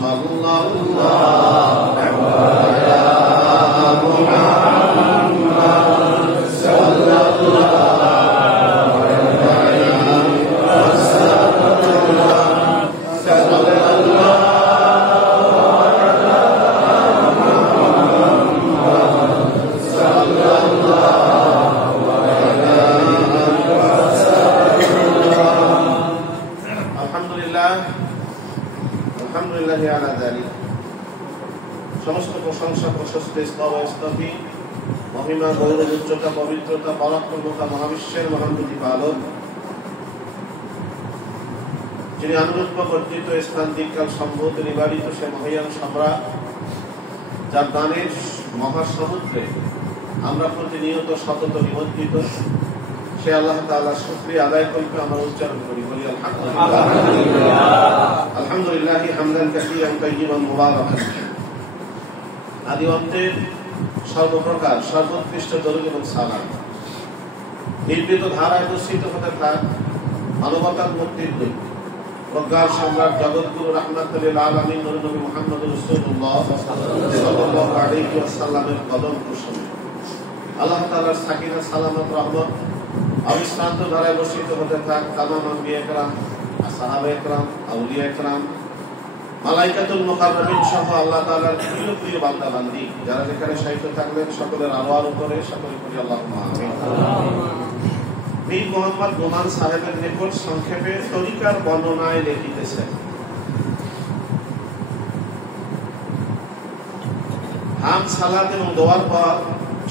صلى الله على আলহামদুলিল্লাহি আলা যালিক। সমস্ত প্রশংসা প্রশস্ত স্তবস্তবী মহিমা গৌরব উচ্চতা পবিত্রতা পরাক্রমতা মহাবিশ্বের মহান প্রতিপালক, যিনি অনুরূপ বর্ধিত স্থান দিককাল সম্ভূত নিবারিত সে মহিয়ান সম্রাট, যার দানের মহাসমুদ্রে আমরা প্রতিনিয়ত সতত নিমজ্জিত, সে আল্লাহ তাআলার শুকরিয়া আদায় করতে আমরা উচ্চারণ করি, বলি আলহামদুলিল্লাহ। আলহামদুলিল্লাহি হামদান কাসীরান তাইয়িবান মুবারাকান। আদি অন্তের সর্বপ্রকার সর্বোৎকৃষ্ট দরুদ এবং সালাম নির্মিত ধারায় দর্শিত হতে থাক মানবতার মুক্তির দূত প্রজ্ঞার সম্রাট জগৎগুরু রাহমাতুল লিল আলামিন নবী মুহাম্মদ রাসূলুল্লাহ সাল্লাল্লাহু আলাইহি ওয়াসাল্লামের কদম কুসুমে আল্লাহ তাআলার সাকিনা সালামত রহমত অবিশ্রান্ত ধারায় বর্ষিত হতে থাক তামাম আম্বিয়া کرام, সাহাবায়ে کرام, আউলিয়া کرام, মালাইকাতুল মুকাররামিন সহ আল্লাহ তাআলার প্রিয় প্রিয় বান্দা বান্দি যারা যেখানে শায়িত থাকলেন সকলের আলোর উপরে সকলে করি আল্লাহুম্মা আমিন। মীর মোহাম্মদ নোমান সাহেবের নিকট সংক্ষেপে তরিকার বর্ণনায় লিখিতেছেন, হাম সালাত এবং দোয়ার পর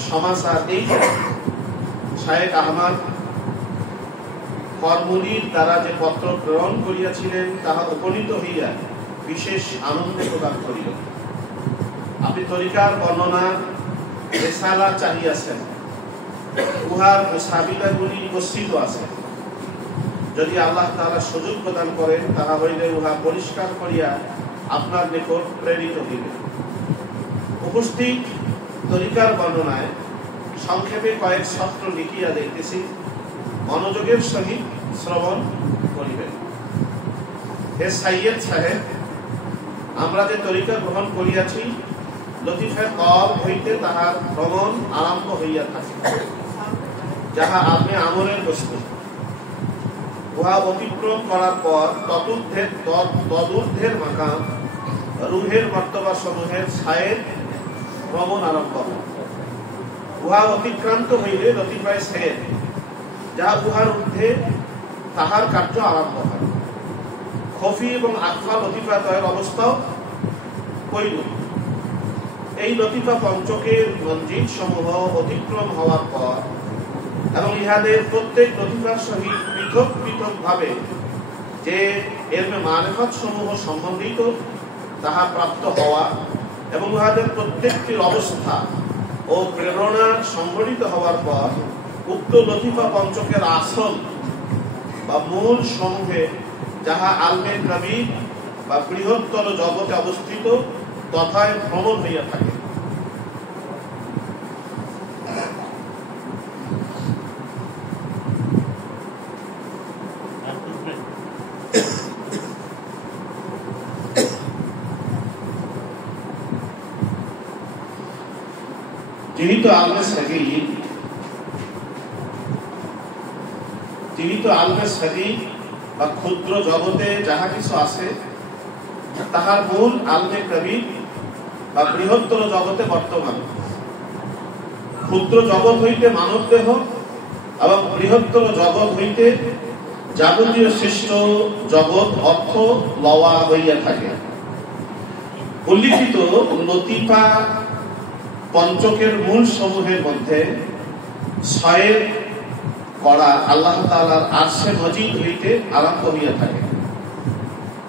সমাচার এই শায়েখ আহমদ ফরমুলির দ্বারা যে পত্র প্রেরণ করিয়াছিলেন তাহা উপনীত হইয়া বিশেষ আনন্দ প্রদান করিল। আপনি তরিকার বর্ণনা রিসালা চাহিয়াছেন, উহার মুসাবিদাগুলি উপস্থিত আছে। যদি আল্লাহ তাআলা সুযোগ প্রদান করেন তাহা হইলে উহা পরিষ্কার করিয়া আপনার নিকট প্রেরিত হইবে। উপস্থিত তরিকার বর্ণনায় সংক্ষেপে কয়েক সূত্র লিখিয়া দিতেছি, মনোযোগের সহিত শ্রবণ করিবেন। হে সাইয়্যেদ সাহেব, আমরা যে তরিকা গ্রহণ করিয়াছি লতিফায়ে কলব হইতে তাহার ভ্রমণ আরম্ভ হইয়া থাকে, যাহা আপনি আমলের বস্তু। উহা অতিক্রম করার পর তদূর্ধ্বের মাকাম রূহের মর্তবা সমূহের ছায়ের ভ্রমণ আরম্ভ হয়। উহা অতিক্রান্ত হইলে লতিফায়ে সের, যাহা উহার ঊর্ধ্বে তাহার কার্য আরম্ভ হয়। খফি এবং আকফা লতিফাদ্বয়ের অবস্থাও হইল। এই লতিফা পঞ্চকের মঞ্জিল সমূহ অতিক্রম হওয়ার পর এবং ইহাদের প্রত্যেক লতিফার সহিত পৃথক পৃথক ভাবে যে ইলমে মারিফাত সমূহ সম্বন্ধিত তাহা প্রাপ্ত হওয়া এবং ইহাদের প্রত্যেকটির অবস্থা ও প্রেরণা সংঘটিত হওয়ার পর উক্ত লতিফা পঞ্চকের আসল বা মূল সমূহে যাহা আলমে কবির বা বৃহত্তর জগতে অবস্থিত তথায় ভ্রমণ হইয়া থাকে। তিনি তো আলমে সাগীর বা ক্ষুদ্র জগতে যাহা কিছু আছে তাহার মূল আলমে কবির বা বৃহত্তর জগতে বর্তমান। ক্ষুদ্র জগৎ হইতে মানব দেহ এবং বৃহত্তর জগৎ হইতে যাবতীয় সৃষ্ট জগৎ অর্থ লওয়া হইয়া থাকে। উল্লিখিত লতিফা পঞ্চকের মূল সমূহের মধ্যে ছয়ের করা আল্লাহ তাআলার আরশে মজিদ হইতে আরম্ভ হইয়া থাকে।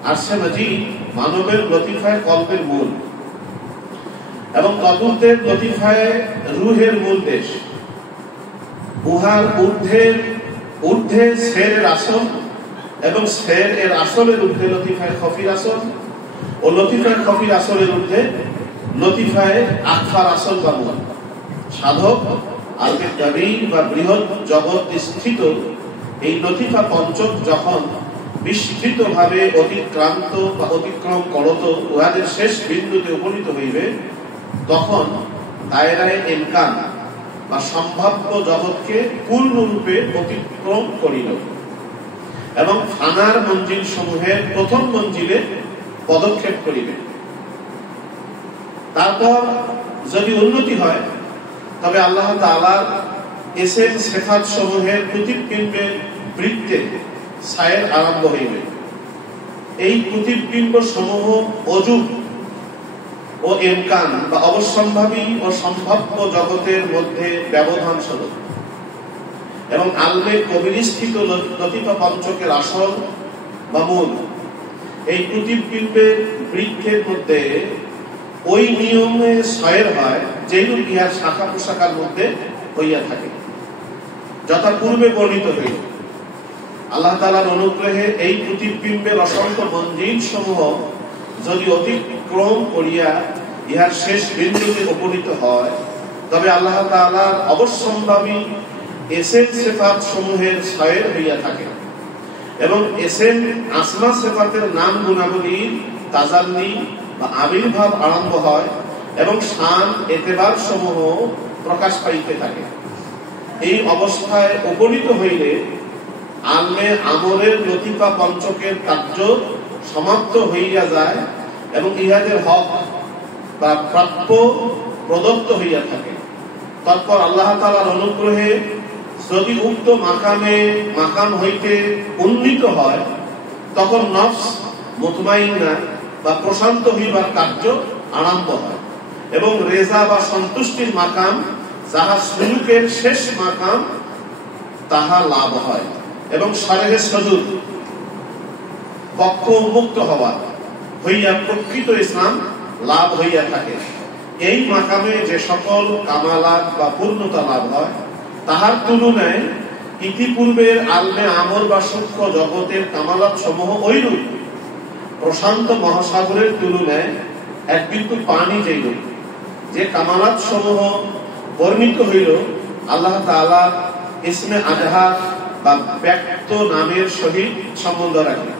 আরশে মজিদ মানবের লতিফায়ে কলবের মূল এবং তদূর্ধ্বের লতিফায়ে রূহের মূল দেশ। উহার ঊর্ধ্বে সেরের আসল এবং সের এর আসলের ঊর্ধ্বে লতিফায়ে খফির আসল ও লতিফায়ে খফির আসলের ঊর্ধ্বে লতিফায়ে আকফার আসল বা মূল। সাধক আলমে কবির বা বৃহৎ জগৎ স্থিত এই লতিফা পঞ্চক যখন বিস্তৃত ভাবে অতিক্রান্ত বা অতিক্রম করত উহাদের শেষ বিন্দুতে উপনীত হইবে, তখন দায়রায়ে ইমকান বা সম্ভাব্য জগৎকে পূর্ণরূপে অতিক্রম করিল এবং ফানার মঞ্জিল সমূহের প্রথম মঞ্জিলে পদক্ষেপ করিবে। তারপর যদি উন্নতি হয় তবে আল্লাহ তাআলার ইসম সিফাত সমূহের প্রতিবিম্বের বৃত্তে ছায়ের আরম্ভ হইবে। এই প্রতিবিম্ব সমূহ অযুগ ও ইমকান বা অবশ্যম্ভাবী ও সম্ভাব্য জগতের মধ্যে ব্যবধান স্বরূপ এবং আলমে কবিরস্থিত লতিত পঞ্চকের আসল বা মূল। এই প্রতিবিম্বের বৃক্ষের মধ্যে ওই নিয়মে সয়ের হয় যেরূপ ইহার শাখা প্রশাখার মধ্যে হইয়া থাকে, যথা পূর্বে বর্ণিত হইল। আল্লাহ তাআলার অনুগ্রহে এই প্রতিবিম্বের অসংখ্য মঞ্জিল সমূহ যদি অতিক্রম করিয়া ইহার শেষ বিন্দুতে উপনীত হয়, তবে আল্লাহ তাআলার অবশ্যম্ভাবী এসেন সিফাত সমূহের সয়ের হইয়া থাকে এবং এসেন আসমা সিফাতের নাম গুণাবলীর তাজাল্লি বা আবির্ভাব আরম্ভ হয় এবং শান এতেবার সমূহ প্রকাশ পাইতে থাকে। এই অবস্থায় উপনীত হইলে আলমে আমরের লতিফা পঞ্চকের কার্য সমাপ্ত হইয়া যায় এবং ইহাদের হক বা প্রাপ্য প্রদত্ত হইয়া থাকে। তারপর আল্লাহ তাআলার অনুগ্রহে যদি উক্ত মাকাম হইতে উন্নীত হয়, তখন নফস মুতমাইন্না বা প্রশান্ত হইবার কার্য আরম্ভ হয় এবং রেজা বা সন্তুষ্টির মাকাম, যাহা সুলুকের শেষ মাকাম, তাহা লাভ হয় এবং সারেহে সদুর পক্ষ মুক্ত হওয়া হইয়া প্রকৃত ইসলাম লাভ হইয়া থাকে। এই মাকামে যে সকল কামালাত বা পূর্ণতা লাভ হয়, তাহার তুলনায় ইতিপূর্বের আলমে আমর বা সূক্ষ্ম জগতের কামালাত সমূহ ঐরূপ। প্রশান্ত মহাসাগরের তুলনায় এক বিন্দু পানি যেইরূপ। যে কামালাত সমূহ বর্ণিত হইল আল্লাহ তাআলা ইসমে আজহার বা ব্যক্ত নামের সহিত সম্বন্ধ রাখে।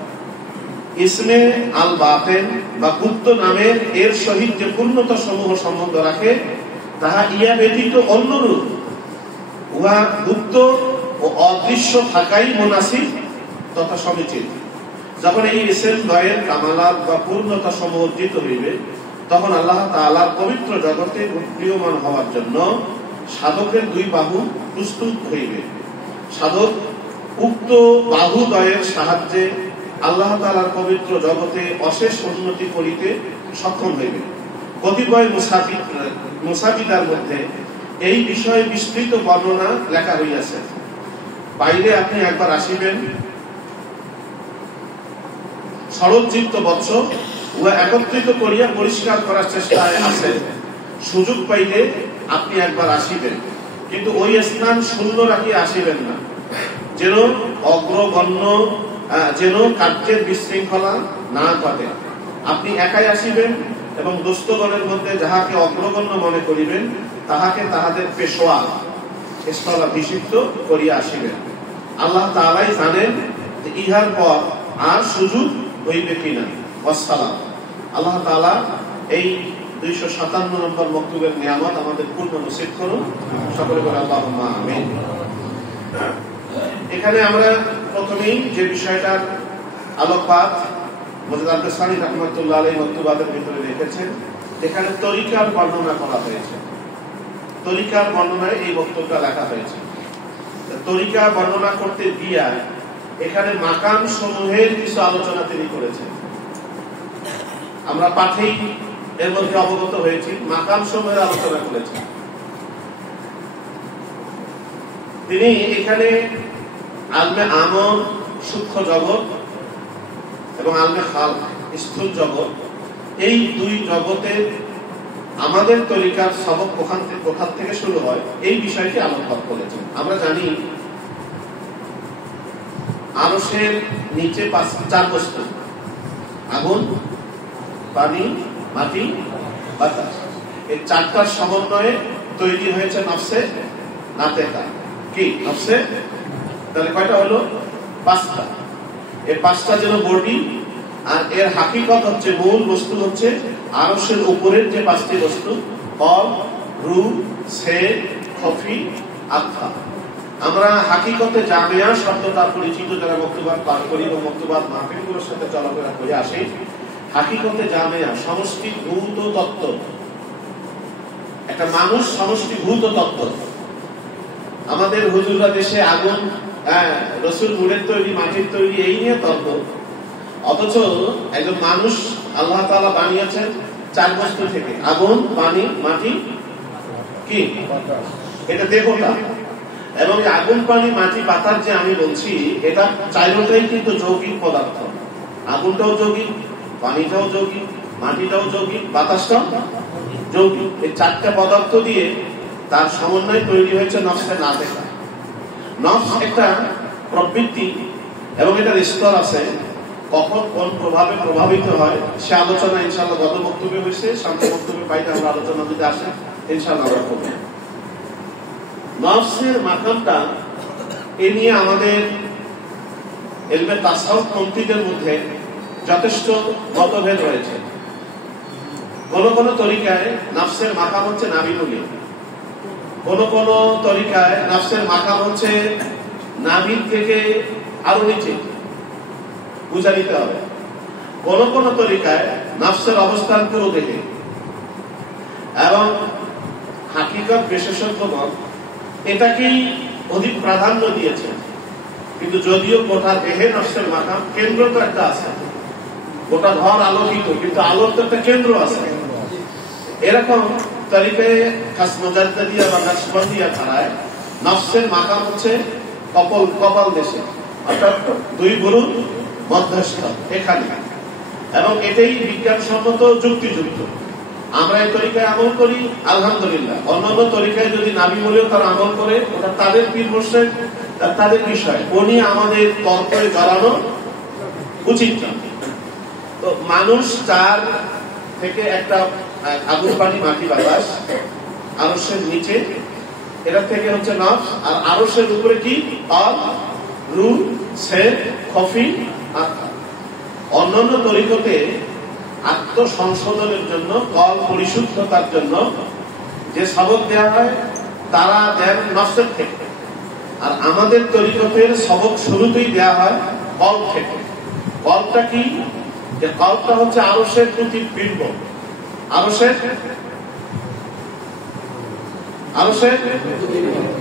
ইসমে আল বাতেন বা গুপ্ত নামের এর সহিত যে পূর্ণতা সমূহ সম্বন্ধ রাখে, তাহা ইয়া ব্যতীত অন্যরূপ। উহা গুপ্ত ও অদৃশ্য থাকাই মুনাসিব তথা সমীচীন। যখন এই ইসেম দ্বয়ের কামালাত বা পূর্ণতা সমূহ অর্জিত হইবে, তখন আল্লাহ তাআলার পবিত্র জগতে উৎক্রিয়মান হওয়ার জন্য সাধকের দুই বাহু প্রস্তুত হইবে। সাধক উক্ত বাহু দ্বয়ের সাহায্যে আল্লাহ তাআলার পবিত্র জগতে অশেষ উন্নতি করিতে সক্ষম হইবে। কতিপয় মুসাবিদার মধ্যে এই বিষয়ে বিস্তৃত বর্ণনা লেখা হইয়াছে। বাইরে আপনি একবার আসিবেন, সরলচিত্ত বৎস উহা একত্রিত করিয়া পরিষ্কার করার চেষ্টায় আছেন। সুযোগ পাইলে আপনি একবার আসিবেন, কিন্তু ওই স্থান শূন্য রাখিয়া আসিবেন না, যেন অগ্রগণ্য যেন কার্যের বিশৃঙ্খলা না ঘটে। আপনি একাই আসিবেন এবং দোস্তগণের মধ্যে যাহাকে অগ্রগণ্য মনে করিবেন, তাহাকে তাহাদের পেশোয়া স্থলাভিষিক্ত করিয়া আসিবেন। আল্লাহ তাআলাই জানেন যে ইহার পর আর সুযোগ হইবে কিনা। ওয়াসসালাম। আল্লাহ তাআলা এই 257 নম্বর মক্তবের নিয়ামত আমাদের পূর্ণ নসিব করুন। সকলে বলে আল্লাহুম্মা আমিন। এখানে আমরা প্রথমেই যে বিষয়টার আলোকপাত মুজাদ্দিদ আল-কাসানি রাহমাতুল্লাহ আলাইহি মক্তবাদের ভিতরে রেখেছেন, যেখানে তরিকার বর্ণনা করা হয়েছে। তরিকার বর্ণনায় এই বক্তব্যটা লেখা হয়েছে। তরিকা বর্ণনা করতে গিয়া এখানে মাকাম সমূহের কিছু আলোচনা তিনি করেছেন। আমরা পাঠেই এর মধ্যে অবগত হয়েছি, মাকাম সমূহের আলোচনা করেছেন তিনি। এখানে আলমে আমর সূক্ষ্ম জগৎ এবং আলমে খালক স্থূল জগৎ, এই দুই জগতের আমাদের তরিকার সবক কোথা থেকে শুরু হয়, এই বিষয়টি আলোকপাত করেছেন। আমরা জানি আরশের নিচে 4 বস্তু: আগুন, পানি, মাটি, বাতাস। এই 4টার সমন্বয়ে তৈরি হয়েছে নফসে নাতেকা। কি নফসে? তাহলে কয়টা হলো? 5টা। এই 5টা যেন বডি, আর এর হাকিকত হচ্ছে, মূল বস্তু হচ্ছে আরশের উপরের যে 5টি বস্তু: কল, রূহ, সে, খফি, আত্মা। আমরা হাকিকতে জামিয়া শব্দটা পরিচিত, যারা মক্তবাদ পাঠ করি বা মক্তবাদ মাহফিলগুলোর সাথে চলাফেরা করে আসি। হাকিকতে জামিয়া সমষ্টিভূত তত্ত্ব। একটা মানুষ সমষ্টিভূত তত্ত্ব। আমাদের হুজুররা দেশে আগুন, রসুল মুড়ের তৈরি, মাটির তৈরি, এই নিয়ে তর্ক। অথচ একজন মানুষ আল্লাহ তাআলা বানিয়েছেন 4 বস্তু থেকে: আগুন, পানি, মাটি, কি এটা দেহটা। এবং আগুন, পানি, মাটি, পাতার যে আমি বলছি, এটা চারটাই কিন্তু যৌগিক পদার্থ। আগুনটাও যৌগিক, পানিটাও যৌগিক, মাটিটাও যৌগিক, বাতাসটাও যৌগিক। এই 4টা পদার্থ দিয়ে তার সমন্বয় তৈরি হয়েছে নফসে নাতেকা। নফস একটা প্রবৃত্তি এবং এটার স্তর আছে, কখন কোন প্রভাবে প্রভাবিত হয় সে আলোচনা ইনশাআল্লাহ গত বক্তব্যে হয়েছে। শান্তি বক্তব্যে পাইতে আমরা আলোচনা যদি আসে ইনশাআল্লাহ আমরা করব। নফসের মাকামটা এ নিয়ে আমাদের ইলমে তাসাউফ পন্থীদের মধ্যে যথেষ্ট মতভেদ রয়েছে। কোন কোন তরিকায় নফসের মাকাম হচ্ছে নাভিমূলে, কোন কোন তরিকায় নফসের মাকাম হচ্ছে নাভির থেকে আরো নিচে, বুঝা নিতে হবে। কোন কোন তরিকায় নফসের অবস্থান পুরো দেখে, এবং হাকিকত বিশেষজ্ঞগণ এটাকেই অধিক প্রাধান্য দিয়েছে। কিন্তু যদিও গোটা দেহে নফসের মাকাম, কেন্দ্র তো একটা আছে। গোটা ঘর আলোকিত, কিন্তু আলোর তো একটা কেন্দ্র আছে। এরকম তরিকায় খাস মুজাদ্দিদিয়া বা নকশবন্দিয়া ধারায় নফসের মাকাম হচ্ছে কপাল দেশে, অর্থাৎ 2 গুরু মধ্যস্থ এখানে। এবং এটাই বিজ্ঞানসম্মত, যুক্তিযুক্ত। আমরা এই তরিকায় আমল করি, আলহামদুলিল্লাহ। অন্যান্য তরিকায় যদি নাবি বলেও তারা আমল করে, ওটা তাদের পীর মুর্শিদ, তাদের বিষয়। ও নিয়ে আমাদের তর্কে জড়ানো উচিত না। তো মানুষ 4 থেকে একটা আগুন, পানি, মাটি, বাতাস, আরশের নিচে, এটা থেকে হচ্ছে নফস। আর আরশের উপরে কি? আল, রূহ, সে, খফি, আত্মা। অন্যান্য তরিকতে আত্মসংশোধনের জন্য, কল পরিশুদ্ধতার জন্য যে সবক দেওয়া হয় তারা দেন নফসের থেকে। আর আমাদের তরিকতের সবক শুরুতেই দেওয়া হয় কল থেকে। কলটা কি? যে কলটা হচ্ছে আরশের প্রতিবিম্ব। আরশের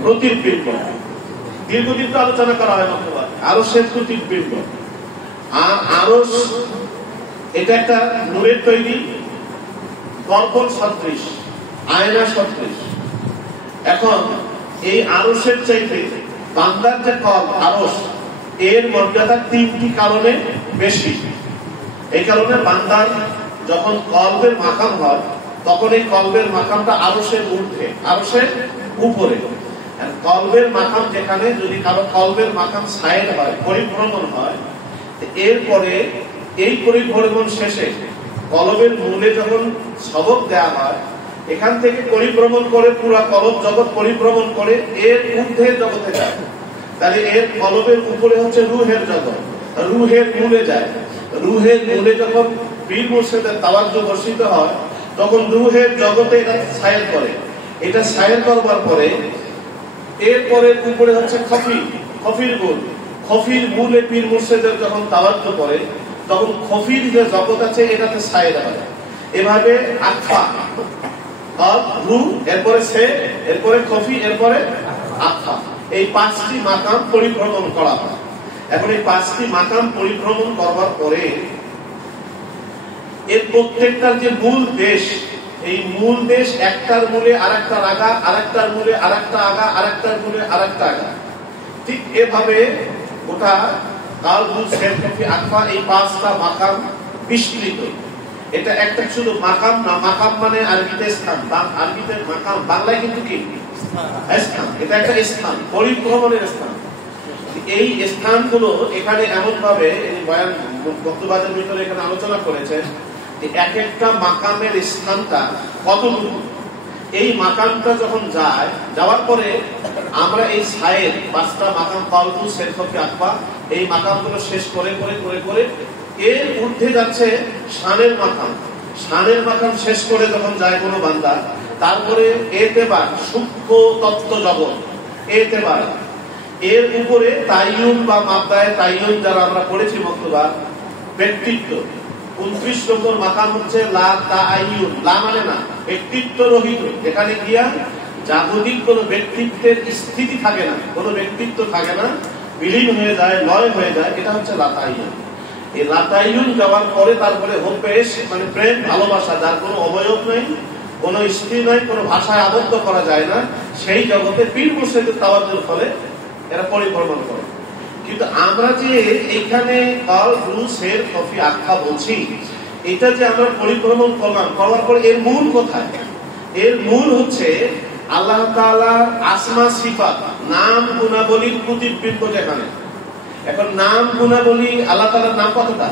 প্রতিবিম্ব দীর্ঘদিন তো আলোচনা করা হয় বর্তমানে। আরশের প্রতিবিম্ব। আর আরশ এটা একটা নূরের তৈরি, দর্পণ সদৃশ, আয়না সদৃশ। এখন এই আরশের চাইতে বান্দার যে কল আরশ, এর মর্যাদা 3টি কারণে বেশি। এই কারণে বান্দার যখন কলবের মাকাম হয়, তখন এই কলবের মাকামটা আরশের ঊর্ধ্বে, আরশের উপরে। কলবের মাকাম যেখানে, যদি কারো কলবের মাকাম সাইড হয়, পরিভ্রমণ হয়, এরপরে এই পরিভ্রমণ শেষে কলবের মূলে যখন সবক দেয়া হয়, এখান থেকে পরিভ্রমণ করে পুরা কলব জগৎ পরিভ্রমণ করে এর ঊর্ধ্বের জগতে যায়। তাহলে এর কলবের উপরে হচ্ছে রুহের জগৎ, রুহের মূলে যায়। রুহের মূলে যখন পীর মুর্শিদের তাওয়াজ্জু বর্ষিত হয়, তখন রুহের জগতে এটা ছায়ের করে। এটা ছায়ের করবার পরে এরপরে উপরে হচ্ছে খফির মূল। খফির মূলে পীর মুর্শিদের যখন তাওয়াজ্জু করে, তখন খফির যে জগৎ আছে এটাতে ছায়ের হয়। এভাবে আকফা, রূহ, এরপরে সে, এরপরে খফি, এরপরে আকফা, এই 5টি মাকাম পরিভ্রমণ করা হয়। এখন এই 5টি মাকাম পরিভ্রমণ করবার পরে এর প্রত্যেকটার যে মূল দেশ, এই মূল দেশ একটার মূলে আরেকটার আগা, আরেকটার মূলে আরেকটা আগা, আরেকটার মূলে আরেকটা আগা। ঠিক এভাবে ওটা কাল, রূহ, সে, খফি, আকফা, এই 5টা মাকাম বিস্তৃত। এটা একটা শুধু মাকাম না, মাকাম মানে আরবিতে স্থান, আরবিতে মাকাম, বাংলায় কিন্তু কি স্থান। এটা একটা স্থান, পরিভ্রমণের স্থান। এই স্থানগুলো এখানে এমন ভাবে বয়ান বক্তব্যের ভিতরে এখানে আলোচনা করেছে যে এক একটা মাকামের স্থানটা কতটুকু। এই মাকামটা যখন যায়, যাওয়ার পরে আমরা এই ছায়ের 5টা মাকাম, কলব, সে, খফি, আকফা, এই মাকামগুলো শেষ করে করে করে করে এর ঊর্ধ্বে যাচ্ছে শানের মাকাম। শানের মাকাম শেষ করে যখন যায় কোনো বান্দা, তারপরে এতেবার, সূক্ষ্ম তত্ত্ব জগৎ, এতেবার। এর উপরে তাইয়ুন বা মাবদায়ে তাইয়ুন, যারা আমরা পড়েছি বক্তব্য, ব্যক্তিত্ব। 29 নম্বর মাকাম হচ্ছে লা তাআয়ুন। লা মানে না, ব্যক্তিত্ব রহিত। এখানে গিয়া জাগতিক কোন ব্যক্তিত্বের স্থিতি থাকে না, কোন ব্যক্তিত্ব থাকে না, বিলীন হয়ে যায়, লয় হয়ে যায়। এটা হচ্ছে লা তাআয়ুন। এই লাতাইয়ুন দেওয়ার পরে তারপরে হোপেশ মানে প্রেম ভালোবাসা, যার কোনো অবয়ব নাই, কোনো স্ত্রী নাই, কোনো ভাষায় আবদ্ধ করা যায় না, সেই জগতে পীর মুর্শিদের তাওয়াজ্জুর ফলে এরা পরিভ্রমণ করে। কিন্তু আমরা যে এইখানে কফি আখ্যা বলছি, এটা যে আমরা পরিভ্রমণ করলাম, করার পর এর মূল কোথায়? এর মূল হচ্ছে আল্লাহ তাআলার আসমা সিফাত, নাম গুণাবলীর প্রতিবিম্ব যেখানে। এখন নাম গুণাবলী, আল্লাহ তাআলার নাম কতটা?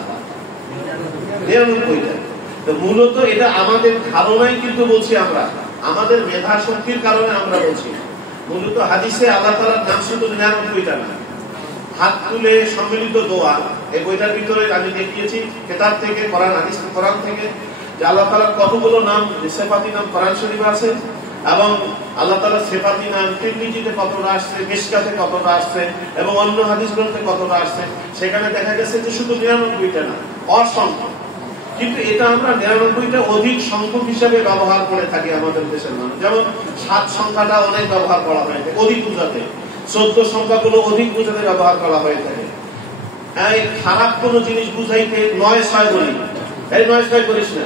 99টা। তো মূলত এটা আমাদের ধারণাই কিন্তু বলছি আমরা, আমাদের মেধা শক্তির কারণে আমরা বলছি। মূলত হাদিসে আল্লাহ তাআলার নাম শুধু 99টা না। হাত তুলে সম্মিলিত দোয়া, এই বইটার ভিতরে আমি দেখিয়েছি কিতাব থেকে, কোরআন হাদিস, কোরআন থেকে, যে আল্লাহ তাআলার কতগুলো নাম, সিফাতি নাম কোরআন শরীফে আছে, এবং আল্লাহ তাআলার সিফাতি নাম তিরমিজিতে কতটা আসছে, মিশকাতে কতটা আসছে, এবং অন্য হাদিস গ্রন্থে কতটা আসছে। সেখানে দেখা গেছে যে শুধু 99টা না, অসংখ্য। কিন্তু এটা আমরা 99টা অধিক সংখ্যক হিসাবে ব্যবহার করে থাকি আমাদের দেশের মানুষ। যেমন 7 সংখ্যাটা অনেক ব্যবহার করা হয়ে থাকে অধিক বুঝাতে, 14 সংখ্যাগুলো অধিক বুঝাতে ব্যবহার করা হয়ে থাকে। এই খারাপ কোন জিনিস বুঝাইতে 9-6 বলি, এই 9-6 করিস না।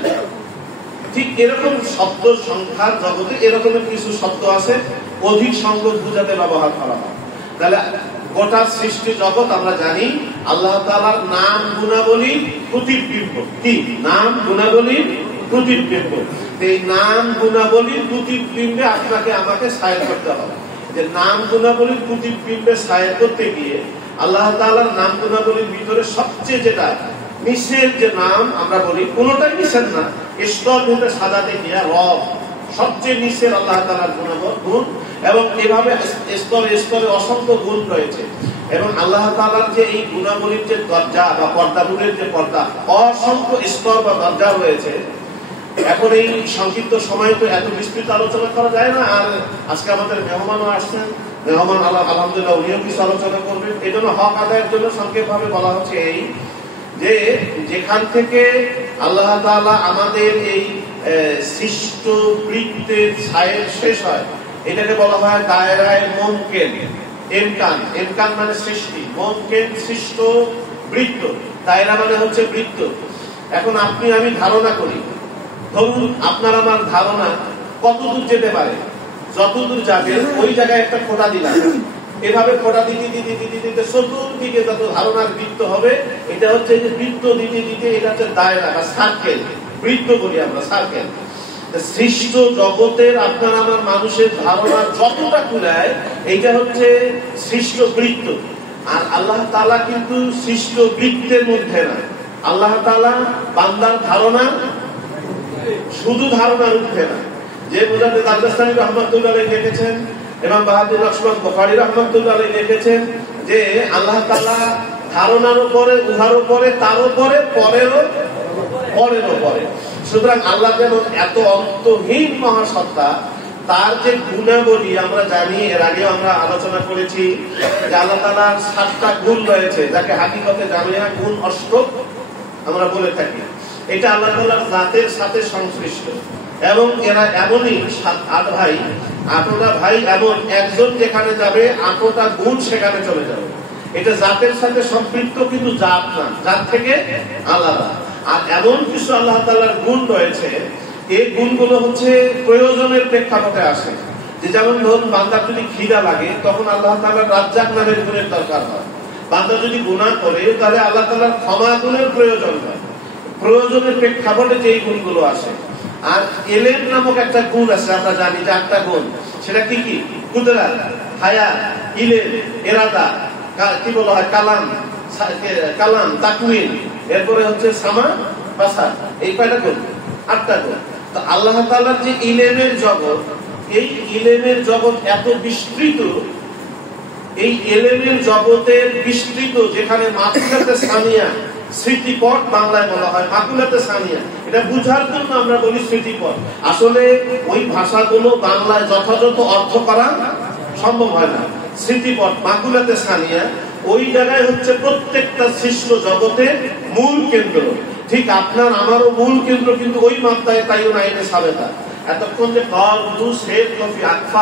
ঠিক এরকম শব্দ সংখ্যার জগতে এরকমের কিছু শব্দ আছে অধিক সংখ্যক বুঝাতে ব্যবহার করা হয়। তাহলে গোটা সৃষ্টি জগৎ আমরা জানি আল্লাহ তাআলার নাম গুণাবলী প্রতিবিম্ব। কি নাম গুণাবলী প্রতিবিম্ব? এই নাম গুণাবলীর প্রতিবিম্বে আপনাকে আমাকে সায়র করতে হবে। যে নাম গুণাবলীর প্রতিবিম্বে সায়র করতে গিয়ে আল্লাহ তাআলার নাম গুণাবলীর ভিতরে সবচেয়ে যেটা নিষেধ, যে নাম আমরা বলি কোনটাই নিষেধ না, স্তর ভেদে সাদা দেখিয়া রব সবচেয়ে নিষেধ আল্লাহ তাআলার গুণ, এবং এভাবে স্তরে স্তরে অসংখ্য গুণ রয়েছে। এবং আল্লাহ তাআলার যে এই গুণাবলীর যে দরজা বা পর্দাগুলির যে পর্দা, অসংখ্য স্তর বা দরজা রয়েছে। এখন এই সংক্ষিপ্ত সময় তো এত বিস্তৃত আলোচনা করা যায় না। আর আজকে আমাদের মেহমানও আসছেন, মেহমান আলহামদুলিল্লাহ উনিও কিছু আলোচনা করবেন। এই জন্য হক আদায়ের জন্য সংক্ষেপ ভাবে বলা হচ্ছে এই যে, যেখান থেকে আল্লাহ তাআলা আমাদের এই সৃষ্ট বৃত্তের ছায়ের শেষ হয়, এটাকে বলা হয় দায়রায়ে মুমকিন। ইমকান মানে সৃষ্টি, মুমকিন সৃষ্ট বৃত্ত, দায়রা মানে হচ্ছে বৃত্ত। এখন আপনি আমি ধারণা করি, ধরুন আপনার আমার ধারণা কতদূর যেতে পারে, যতদূর যাবে ওই জায়গায় একটা ফোঁটা দিলাম, এভাবে ফোঁটা দিতে দিতে দিতে দিতে চতুর্দিকে যত ধারণার বৃত্ত হবে, এটা হচ্ছে যে বৃত্ত দিতে দিতে এটা হচ্ছে দায়রা বা সার্কেল, বৃত্ত বলি আমরা, সার্কেল। সৃষ্ট জগতের আপনার আমার মানুষের ধারণা যতটা কুলায়, এইটা হচ্ছে সৃষ্ট বৃত্ত। আর আল্লাহ তাআলা কিন্তু সৃষ্ট বৃত্তের মধ্যে না। আল্লাহ তাআলা বান্দার ধারণা শুধু ধারণার ঊর্ধ্বে না। যে বোঝাতে দারদাস্তানি রহমাতুল্লাহ আলাইহি লিখেছেন, ইমাম বাহাদুর লক্ষ্মণ বুখারী রহমাতুল্লাহ আলাইহি লিখেছেন যে আল্লাহ তাআলা ধারণার উপরে, উহার উপরে, তার উপরে, পরেরও পরে। সুতরাং আল্লাহ যেন এত অন্তহীন মহাসত্তা, তার যে গুণাবলী আমরা জানি, এর আগে আমরা আলোচনা করেছি যে আল্লাহ তাআলার 7টা গুণ রয়েছে, যাকে হাকিকতে জামিয়া গুণ অষ্টক আমরা বলে থাকি। এটা আল্লাহ তাআলার জাতের সাথে সংশ্লিষ্ট। এবং এরা এমনই 8 ভাই, 8টা ভাই এমন, একজন যেখানে যাবে 8টা গুণ সেখানে চলে যাবে। এটা জাতের সাথে সম্পৃক্ত, কিন্তু জাত না, জাত থেকে আলাদা। আর এমন কিছু আল্লাহ তাআলার গুণ রয়েছে, এই গুণগুলো হচ্ছে প্রয়োজনের প্রেক্ষাপটে আসে। যে যেমন ধরুন বান্দার যদি খিদা লাগে, তখন আল্লাহ তাআলার রাজ্জাক নামের গুণের দরকার হয়। বান্দা যদি গুনাহ করে, তাহলে আল্লাহ তাআলার ক্ষমা গুণের প্রয়োজন হয়। প্রয়োজনের প্রেক্ষাপটে যে গুণগুলো আসে। আর এলেম নামক একটা গুণ আছে, আমরা জানি 4টা গুণ। সেটা কি কি? কুদরাত, হায়া, ইলম, ইরাদা, কি বলা হয় কালাম, তাকওয়িন, এরপরে হচ্ছে সামা, বাসার। এই কয়টা গুণ? 8টা গুণ। তো আল্লাহ তাআলার যে ইলমের জগৎ, এই ইলমের জগৎ এত বিস্তৃত, এই ইলমের জগতের বিস্তৃত, যেখানে মাকুলাতে সামিয়া, স্মৃতিপট বাংলায় বলা হয়, মাকুলাতে সামিয়া। এটা বুঝার জন্য আমরা বলি স্মৃতিপট। আসলে ওই ভাষাগুলো বাংলায় যথাযথ অর্থ করা সম্ভব হয় না। স্মৃতিপট, মাকুলাতে সামিয়া, ওই জায়গায় হচ্ছে প্রত্যেকটা সৃষ্ট জগতের মূল কেন্দ্র। ঠিক আপনার আমারও মূল কেন্দ্র কিন্তু ওই মাত্রায় তাইয়ুন আইনে সাবেতা। এতক্ষণ যে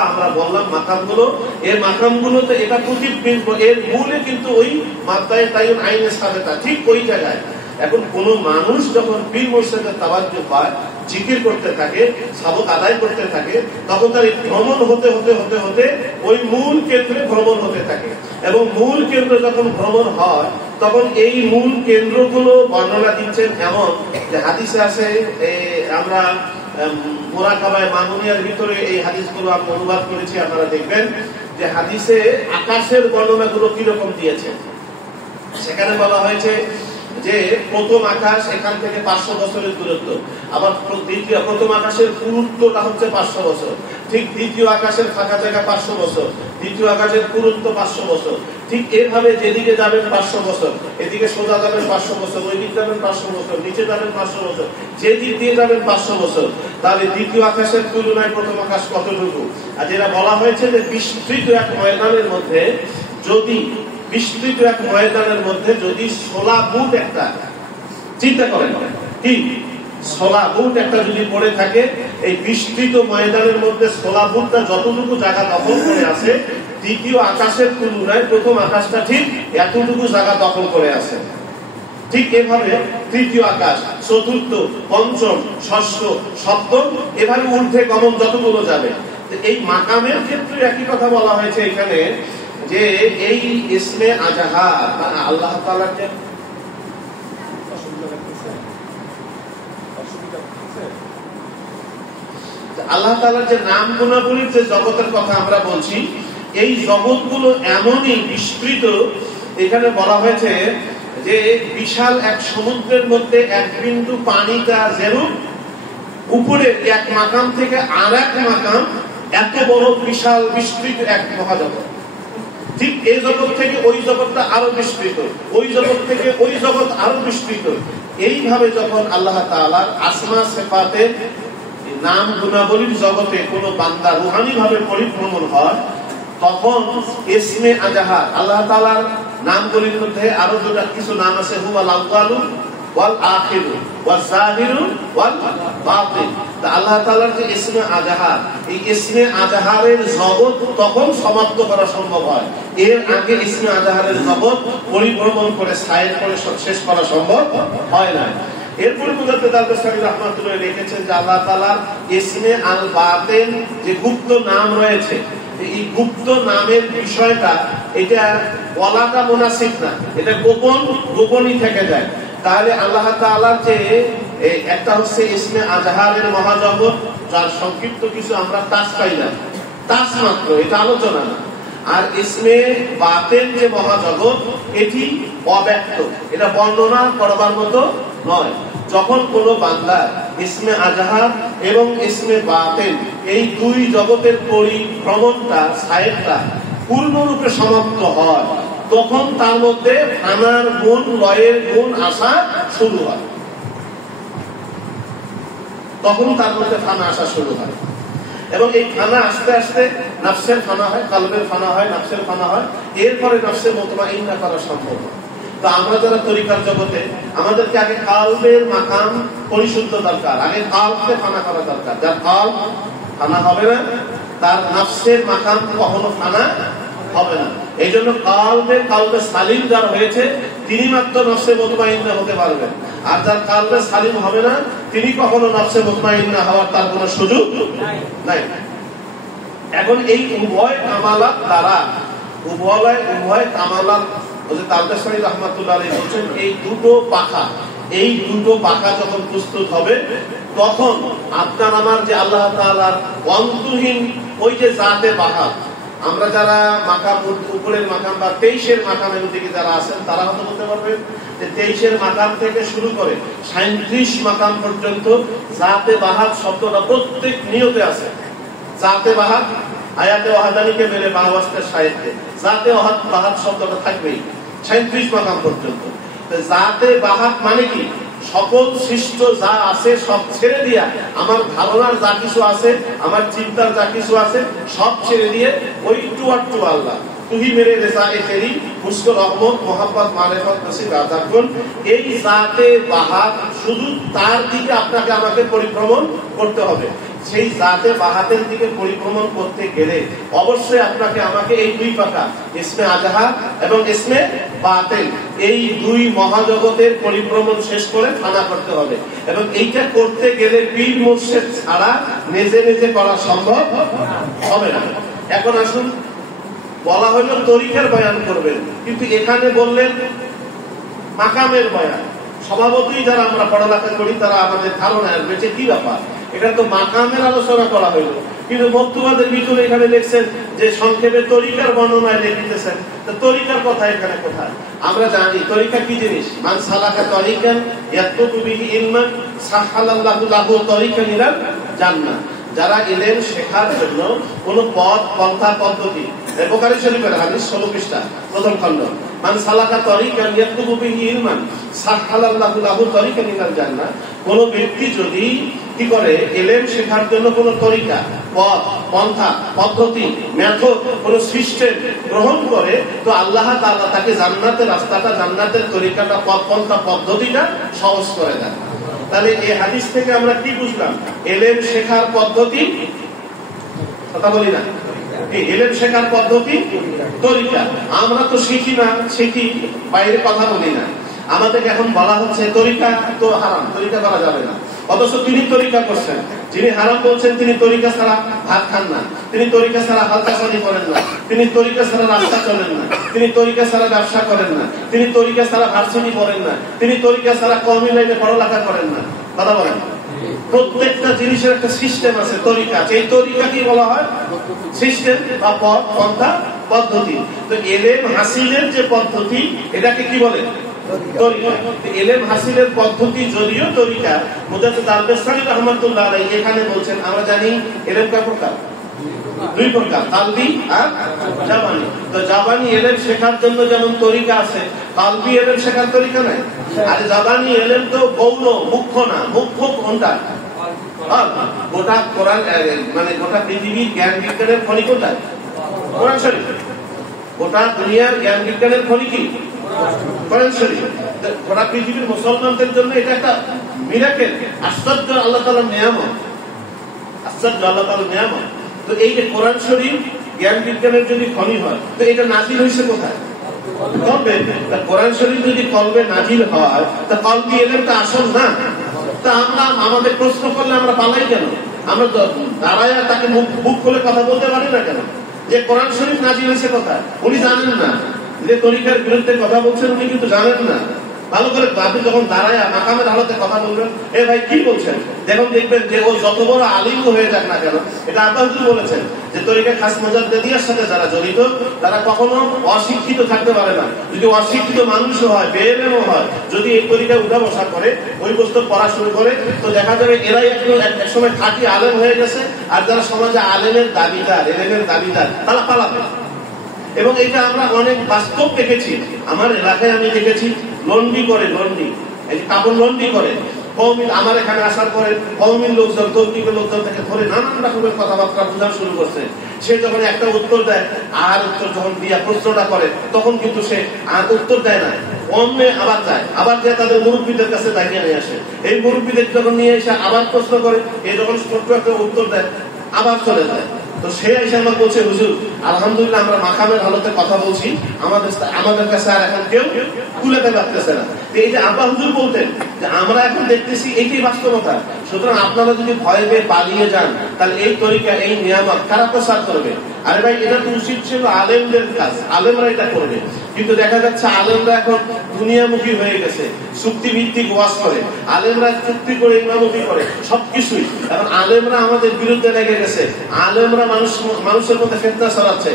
আমরা বললাম মাকামগুলো, এর মাকামগুলো তো এটা প্রতিবিম্ব, এর মূলে কিন্তু ওই মাত্রায় তাইয়ুন আইনে সাবেতা, ঠিক ওই জায়গায়। এখন কোন মানুষ যখন পীর মুর্শিদের তাওয়াজ্জুহ পায়, জিকির করতে থাকে, সাবক আদায় করতে থাকে, তখন তার এই ভ্রমণ হতে হতে হতে হতে ওই মূল কেন্দ্রে ভ্রমণ হতে থাকে। এবং মূল কেন্দ্র যখন ভ্রমণ হয়, তখন এই মূল কেন্দ্রগুলো বর্ণনা দিচ্ছেন এমন যে হাদিসে আছে, আমরা মুরাকাবায়ে মামুনিয়ার ভিতরে এই হাদিসগুলো আমরা অনুবাদ করেছি, আপনারা দেখবেন যে হাদিসে আকাশের বর্ণনাগুলো কিরকম দিয়েছে। সেখানে বলা হয়েছে যে প্রথম আকাশ এখান থেকে 500 বছরের দূরত্ব, আবার প্রথম আকাশের পুরুত্বটা হচ্ছে 500 বছর, ঠিক দ্বিতীয় আকাশের ফাঁকা জায়গা 500 বছর, দ্বিতীয় আকাশের পুরুত্ব 500 বছর, ঠিক এভাবে যেদিকে যাবেন 500 বছর, এদিকে সোজা যাবেন 500 বছর, ওই দিক যাবেন 500 বছর, নিচে যাবেন 500 বছর, যে দিক দিয়ে যাবেন 500 বছর। তাহলে দ্বিতীয় আকাশের তুলনায় প্রথম আকাশ কতটুকু? আর যেটা বলা হয়েছে যে বিস্তৃত এক ময়দানের মধ্যে যদি 16 ফুট একটা, চিন্তা করেন কি 16 ফুট একটা যদি পড়ে থাকে, এই বিস্তৃত ময়দানের মধ্যে 16 ফুটটা যতটুকু জায়গা দখল করে আছে, দ্বিতীয় আকাশের তুলনায় প্রথম আকাশটা ঠিক এতটুকু জায়গা দখল করে আছে। ঠিক এভাবে তৃতীয় আকাশ, চতুর্থ, পঞ্চম, ষষ্ঠ, সপ্তম, এভাবে ঊর্ধ্বে গমন যতগুলো যাবে। এই মাকামের ক্ষেত্রে একই কথা বলা হয়েছে এখানে, যে এই ইসমে আজাহার মানে আল্লাহ তাআলার যে আল্লাহ তাআলার যে নাম গুণাবলীর যে জগতের কথা আমরা বলছি, এই জগৎগুলো এমনই বিস্তৃত। এখানে বলা হয়েছে যে বিশাল এক সমুদ্রের মধ্যে এক বিন্দু পানিটা যেরূপ, উপরে এক মাকাম থেকে আর এক মাকাম, এত বড় বিশাল বিস্তৃত এক মহাজগৎ। ঠিক এই জগৎ থেকে ওই জগৎটা আরো বিস্তৃত, ওই জগৎ থেকে ওই জগৎ আরো বিস্তৃত। এইভাবে যখন আল্লাহ তাআলার আসমা সিফাতে নাম গুণাবলীর জগতে কোন বান্দা রুহানি ভাবে পরিভ্রমণ হয়, তখন ইসমে আজাহার আল্লাহ তাআলার নামগুলির মধ্যে আরো যেটা কিছু নাম আছে, হুয়াল আউয়ালু ওয়াল আখিরু ওয়াল যাহিরু ওয়াল বাতিন। আল্লাহ তাআলার যে ইসমে আজাহার, এই ইসমে আজাহারের জগৎ তখন সমাপ্ত করা সম্ভব হয়, এর আগে ইসমে আজাহারের জগৎ পরিভ্রমণ করে সায়ের করে শেষ করা সম্ভব হয় না। এরপরে মুজাদ্দিদ আল-বুসতামি রাহমাতুল্লাহ লিখেছেন যে আল্লাহ তাআলার ইসমে আল বাতিন যে গুপ্ত নাম রয়েছে, এই গুপ্ত নামের বিষয়টা এটা বলাটা মুনাসিব না, এটা গোপনই থেকে যায়। তাহলে আল্লাহ তাআলার যে একটা হচ্ছে ইসমে আজহারের মহাজগৎ, যার সংক্ষিপ্ত কিছু আমরা তাস পাইলাম, তাস মাত্র, এটা আলোচনা না। আর ইসমে বাতিন যে মহাজগৎ, এটি অব্যক্ত, এটা বর্ণনা করবার মতো নয়। যখন কোন বান্দা ইসমে আজহার এবং ইসমে বাতিন এই দুই জগতের পরিভ্রমণটা, সায়েরটা পূর্ণরূপে সমাপ্ত হয়, তখন তার মধ্যে ফানার গুণ, লয়ের গুণ আসা শুরু হয়। তখন তার মধ্যে ফানা আসা শুরু হয়, এবং এই ফানা আস্তে আস্তে নফসের ফানা হয়, কলবের ফানা হয়, নফসের ফানা হয়, এরপরে নফসে মুতমাইন্না করা সম্ভব হয়। তো আমরা যারা তরিকার জগতে, আমাদেরকে আগে কলবের মাকাম পরিশুদ্ধ দরকার, আগে কলবকে ফানা করা দরকার। যার কলব ফানা হবে না, তার নফসের মাকাম কখনো ফানা হবে না। এই জন্য কলবে সালিম যার হয়েছে, তিনি মাত্র নফসে মুতমাইন্না হতে পারবেন। আর যার কলবে সালিম হবে না, তিনি কখনো নফসে মুতমাইন্না হওয়ার তার কোনো সুযোগ নাই। এখন এই উভয় কামালাত দ্বারা, উভয় কামালাত তালবেশরী রাহমাতুল্লাহ আলাইহি বলেন, এই দুটো পাখা যখন প্রস্তুত হবে, তখন আপনার আমার যে আল্লাহ তাআলার অন্তহীন ওই যে জাতে বাহাত, আমরা যারা মাকাম, উপরের মাকাম বা 23-এর মাকামের দিকে যারা আছেন, তারা হয়তো বলতে পারবেন যে 23-এর মাকাম থেকে শুরু করে 37 মাকাম পর্যন্ত জাতে বাহাত শব্দটা প্রত্যেক নিয়তে আছে। জাতে বাহাত আয়াতে ওয়াহাদানিকে মেরে বাহাওয়াস্তের সাহিত্যে জাতে বাহাত শব্দটা থাকবেই 37 মাকাম পর্যন্ত। জাতে বাহাত মানে কি? সকল সৃষ্ট যা আছে সব ছেড়ে দিয়া, আমার ধারণার যা কিছু আছে, আমার চিন্তার যা কিছু আছে, সব ছেড়ে দিয়ে ওই টু আল্লাহ, তুই মেরে রেজায়ে তেরি, মুস্ক রহমত, মোহাম্মত, মারিফত, নসিব, রাজাকুন, এই জাতে বাহাত শুধু তার দিকে আপনাকে আমাকে পরিভ্রমণ করতে হবে। সেই জাতে বাহাতের দিকে পরিক্রমণ করতে গেলে অবশ্যই আপনাকে আমাকে এই দুই পাকা ইসমে আজহা এবং ইসমে বাতিন, এই দুই মহাজগতের পরিক্রমণ শেষ করে ফানা করতে হবে। এবং এইটা করতে গেলে পীর মুর্শিদ ছাড়া নিজে নিজে করা সম্ভব হবে না। এখন আসুন, বলা হলো তরিকার বয়ান করবেন, কিন্তু এখানে বললেন মাকামের বয়ান। স্বভাবতই যারা আমরা পড়ালেখা করি তারা আমাদের ধারণা আসবে যে কি ব্যাপার, এটা তো মাকামের আলোচনা করা হইল, কিন্তু বক্তব্যের ভিতরে এখানে লিখছেন যে সংক্ষেপে তরিকার বর্ণনায় লিখতেছেন। তরিকার কথা এখানে কোথায়? আমরা জানি তরিকা কি জিনিস। মান সালাকা তরিকান ইয়াতলুবু বিহি ইলমান সাহালাল্লাহু লাহু তরিকান ইলাল জান্নাহ। যারা ইলম শেখার জন্য কোন পথ পন্থা পদ্ধতি, বুখারী শরীফের হাদিস 16 পৃষ্ঠা প্রথম খণ্ড, মান সালাকা তরিকান ইয়াতলুবু বিহি ইলমান সাহালাল্লাহু লাহু তরিকান ইলাল জান্নাহ। কোন ব্যক্তি যদি কি করে ইলম শেখার জন্য কোন তরিকা, পথ পন্থা পদ্ধতি, মেথড, কোন সিস্টেম গ্রহণ করে, তো আল্লাহ তাআলা তাকে জান্নাতের রাস্তাটা, জান্নাতের তরিকাটা, পথ পন্থা পদ্ধতিটা সহজ করে দেন। তাহলে এই হাদিস থেকে আমরা কি বুঝলাম? ইলম শেখার পদ্ধতি, কথা বলি না, ইলম শেখার পদ্ধতি তরিকা। আমরা তো শিখি না, শিখি বাইরে কথা বলি না। আমাদেরকে এখন বলা হচ্ছে তরিকা তো হারাম, তরিকা করা যাবে না। অথচ তিনি তরিকা করছেন, যিনি হারাম বলছেন তিনি তরিকা ছাড়া ভাত খান না, তিনি তরিকা ছাড়া হালকাসানি করেন না, তিনি তরিকা ছাড়া রাস্তা চলেন না, তিনি তরিকা ছাড়া ব্যবসা করেন না, তিনি তরিকা ছাড়া ভার্সিটি পড়েন না, তিনি তরিকা ছাড়া কওমি লাইনে পড়ালেখা করেন না। কথা বলেন, প্রত্যেকটা জিনিসের একটা সিস্টেম আছে, তরিকা আছে। এই তরিকা কি বলা হয়? সিস্টেম বা পথ পন্থা পদ্ধতি। তো ইলম হাসিলের যে পদ্ধতি, এটাকে কি বলে? তরিকা। ইলম হাসিলের পদ্ধতি যদিও তরিকা, মুজাদ্দিদ আল-বেসারি রাহমাতুল্লাহ আলাইহি এখানে বলছেন, আমরা জানি ইলম কয় প্রকার? দুই প্রকার, কালবি আর জাবানি। তো জাবানি ইলম শেখার জন্য যেমন তরিকা আছে, কালবি ইলম শেখার তরিকা নাই। আর জাবানি ইলম তো গৌণ, মুখ্য না। মুখ্য কোনটা? গোটা কোরআন, মানে গোটা পৃথিবীর জ্ঞান বিজ্ঞানের খনি কোথায়? কোরআন শরীফ। গোটা দুনিয়ার জ্ঞান বিজ্ঞানের খনি কি? কোরআন শরীফ। গোটা পৃথিবীর মুসলমানদের জন্য এটা একটা মিরাকেল, আশ্চর্য আল্লাহ তাআলার নিয়ামত, আশ্চর্য আল্লাহ তাআলার নিয়ামত। তো এই যে কোরআন শরীফ জ্ঞান বিজ্ঞানের যদি খনি হয়, তো এটা নাজিল হয়েছে কোথায়? কলবে। কোরআন শরীফ যদি কলবে নাজিল হয়, তা কলবি ইলমটা আসল না। তা আমরা আমাদের প্রশ্ন করলে আমরা পালাই কেন? আমরা দাঁড়ায় তাকে মুখ খুলে কথা বলতে পারি না কেন? যে কোরআন শরীফ নাজিল হয়েছে কোথায় উনি জানেন না, যে তরিকার বিরুদ্ধে কথা বলছেন উনি কিন্তু জানেন না। ভালো করে আপনি যখন দাঁড়ায় মাকামের হালতে কথা বলবেন, এ ভাই কি বলছেন, যখন দেখবেন যে ও যত বড় আলিম হয়ে যাক না কেন, এটা আব্বাস হুজুর বলেছেন যে তরিকা খাস মুজাদ্দিদিয়ার সাথে যারা জড়িত তারা কখনো অশিক্ষিত থাকতে পারে না। যদি অশিক্ষিত মানুষও হয়, বেএলেমও হয়, যদি এই তরিকায় উঠা বসা করে, ওই পুস্তক পড়া শুরু করে, তো দেখা যাবে এরাই এক সময় খাঁটি আলেম হয়ে গেছে। আর যারা সমাজে আলেমের দাবিদার, এলেমের দাবিদার, তারা পালাবে। এবং এটা আমরা অনেক বাস্তব দেখেছি। আমার এলাকায় আমি দেখেছি লন্ডি করে, লন্ডি, এই যে কাপড় লন্ডি করে, আমার এখানে আসার পরে কওমির লোকজন, তৌহিদের লোকজন তাকে ধরে নানান রকমের কথাবার্তা বোঝা শুরু করছে। সে যখন একটা উত্তর দেয়, আর উত্তর যখন দিয়া প্রশ্নটা করে, তখন কিন্তু সে আর উত্তর দেয় না, অন্যে আবার যায়, আবার যায় তাদের মুরব্বীদের কাছে দাঁড়িয়ে নিয়ে আসে। এই মুরব্বীদের যখন নিয়ে এসে আবার প্রশ্ন করে, এই যখন ছোট্ট একটা উত্তর দেয়, আবার চলে যায়। তো সে এসে আমার বলছে, হুজুর আলহামদুলিল্লাহ আমরা মাকামের হালতে কথা বলছি, আমাদের কাছে আর এখন কেউ কুলাতে পারতেছে না। এই যে আব্বা হুজুর বলতেন যে আমরা এখন দেখতেছি, এইটাই বাস্তবতা। সুতরাং আপনারা যদি ভয় পেয়ে পালিয়ে যান, তাহলে এই তরিকা, এই নিয়ামত কারা প্রচার করবে? আরে ভাই, এটা তো উচিত ছিল আলেমদের কাজ, আলেমরা এটা করবে। কিন্তু দেখা যাচ্ছে আলেমরা এখন দুনিয়ামুখী হয়ে গেছে, চুক্তিভিত্তিক ওয়াজ করে, আলেমরা চুক্তি করে ইমামতি করে, সবকিছুই। এখন আলেমরা আমাদের বিরুদ্ধে লেগে গেছে, আলেমরা মানুষের মধ্যে ফিতনা ছড়াচ্ছে।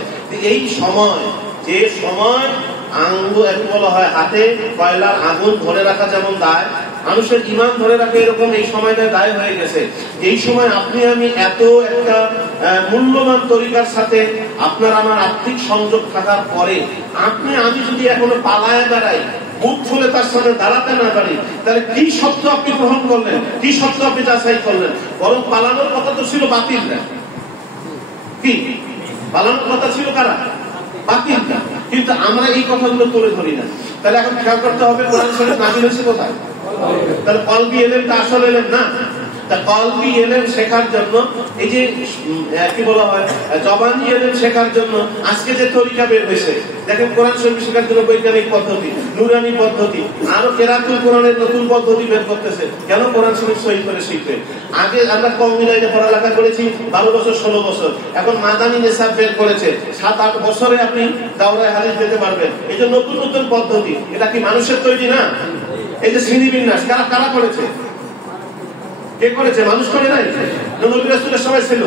এই সময়, যে সময় বলা হয় হাতে কয়লার আগুন ধরে রাখা যেমন দায়, মানুষের ঈমান ধরে রাখা এরকম এই সময়টা দায় হয়ে গেছে। এই সময় আপনি আমি এত একটা মূল্যবান তরিকার সাথে আপনার আমার আর্থিক সংযোগ থাকার পরে আপনি আমি যদি এখনো পালায় বেড়াই, মুখ খুলে তার সামনে দাঁড়াতে না পারি, তাহলে কি সত্য আপনি গ্রহণ করলেন, কি সত্য আপনি যাচাই করলেন? বরং পালানোর কথা তো ছিল বাতিল না, কি পালানোর কথা ছিল কারা? বাতিল না। কিন্তু আমরা এই কথাগুলো তুলে ধরি না। তাহলে এখন খেয়াল করতে হবে কোরআন শরীফ নাযিল হয়েছে কোথায়? তাহলে কলবি ইলমটা আসল ইলম না। তা কলবি ইলম শেখার জন্য, এই যে কি বলা হয় জবানি ইলম শেখার জন্য আজকে যে তরিকা বের হয়েছে, দেখেন কোরআন শরীফ শেখার জন্য বৈজ্ঞানিক পদ্ধতি, নুরানি পদ্ধতি, আরো কেরাতুল কোরআনের নতুন পদ্ধতি বের করতেছে। কেন? কোরআন শরীফ সহি করে শিখবে। আগে আমরা কওমি লাইনে পড়ালেখা করেছি 12 বছর 16 বছর, এখন মাদানী নিসাব বের করেছে 7-8 বছরে আপনি দাওরায়ে হাদিস যেতে পারবেন। এই যে নতুন নতুন পদ্ধতি, এটা কি মানুষের তৈরি না? এই যে শ্রেণীবিন্যাস কারা করেছে? কে করেছে? মানুষ করে নাই? নবী রাসূলের সময় ছিল?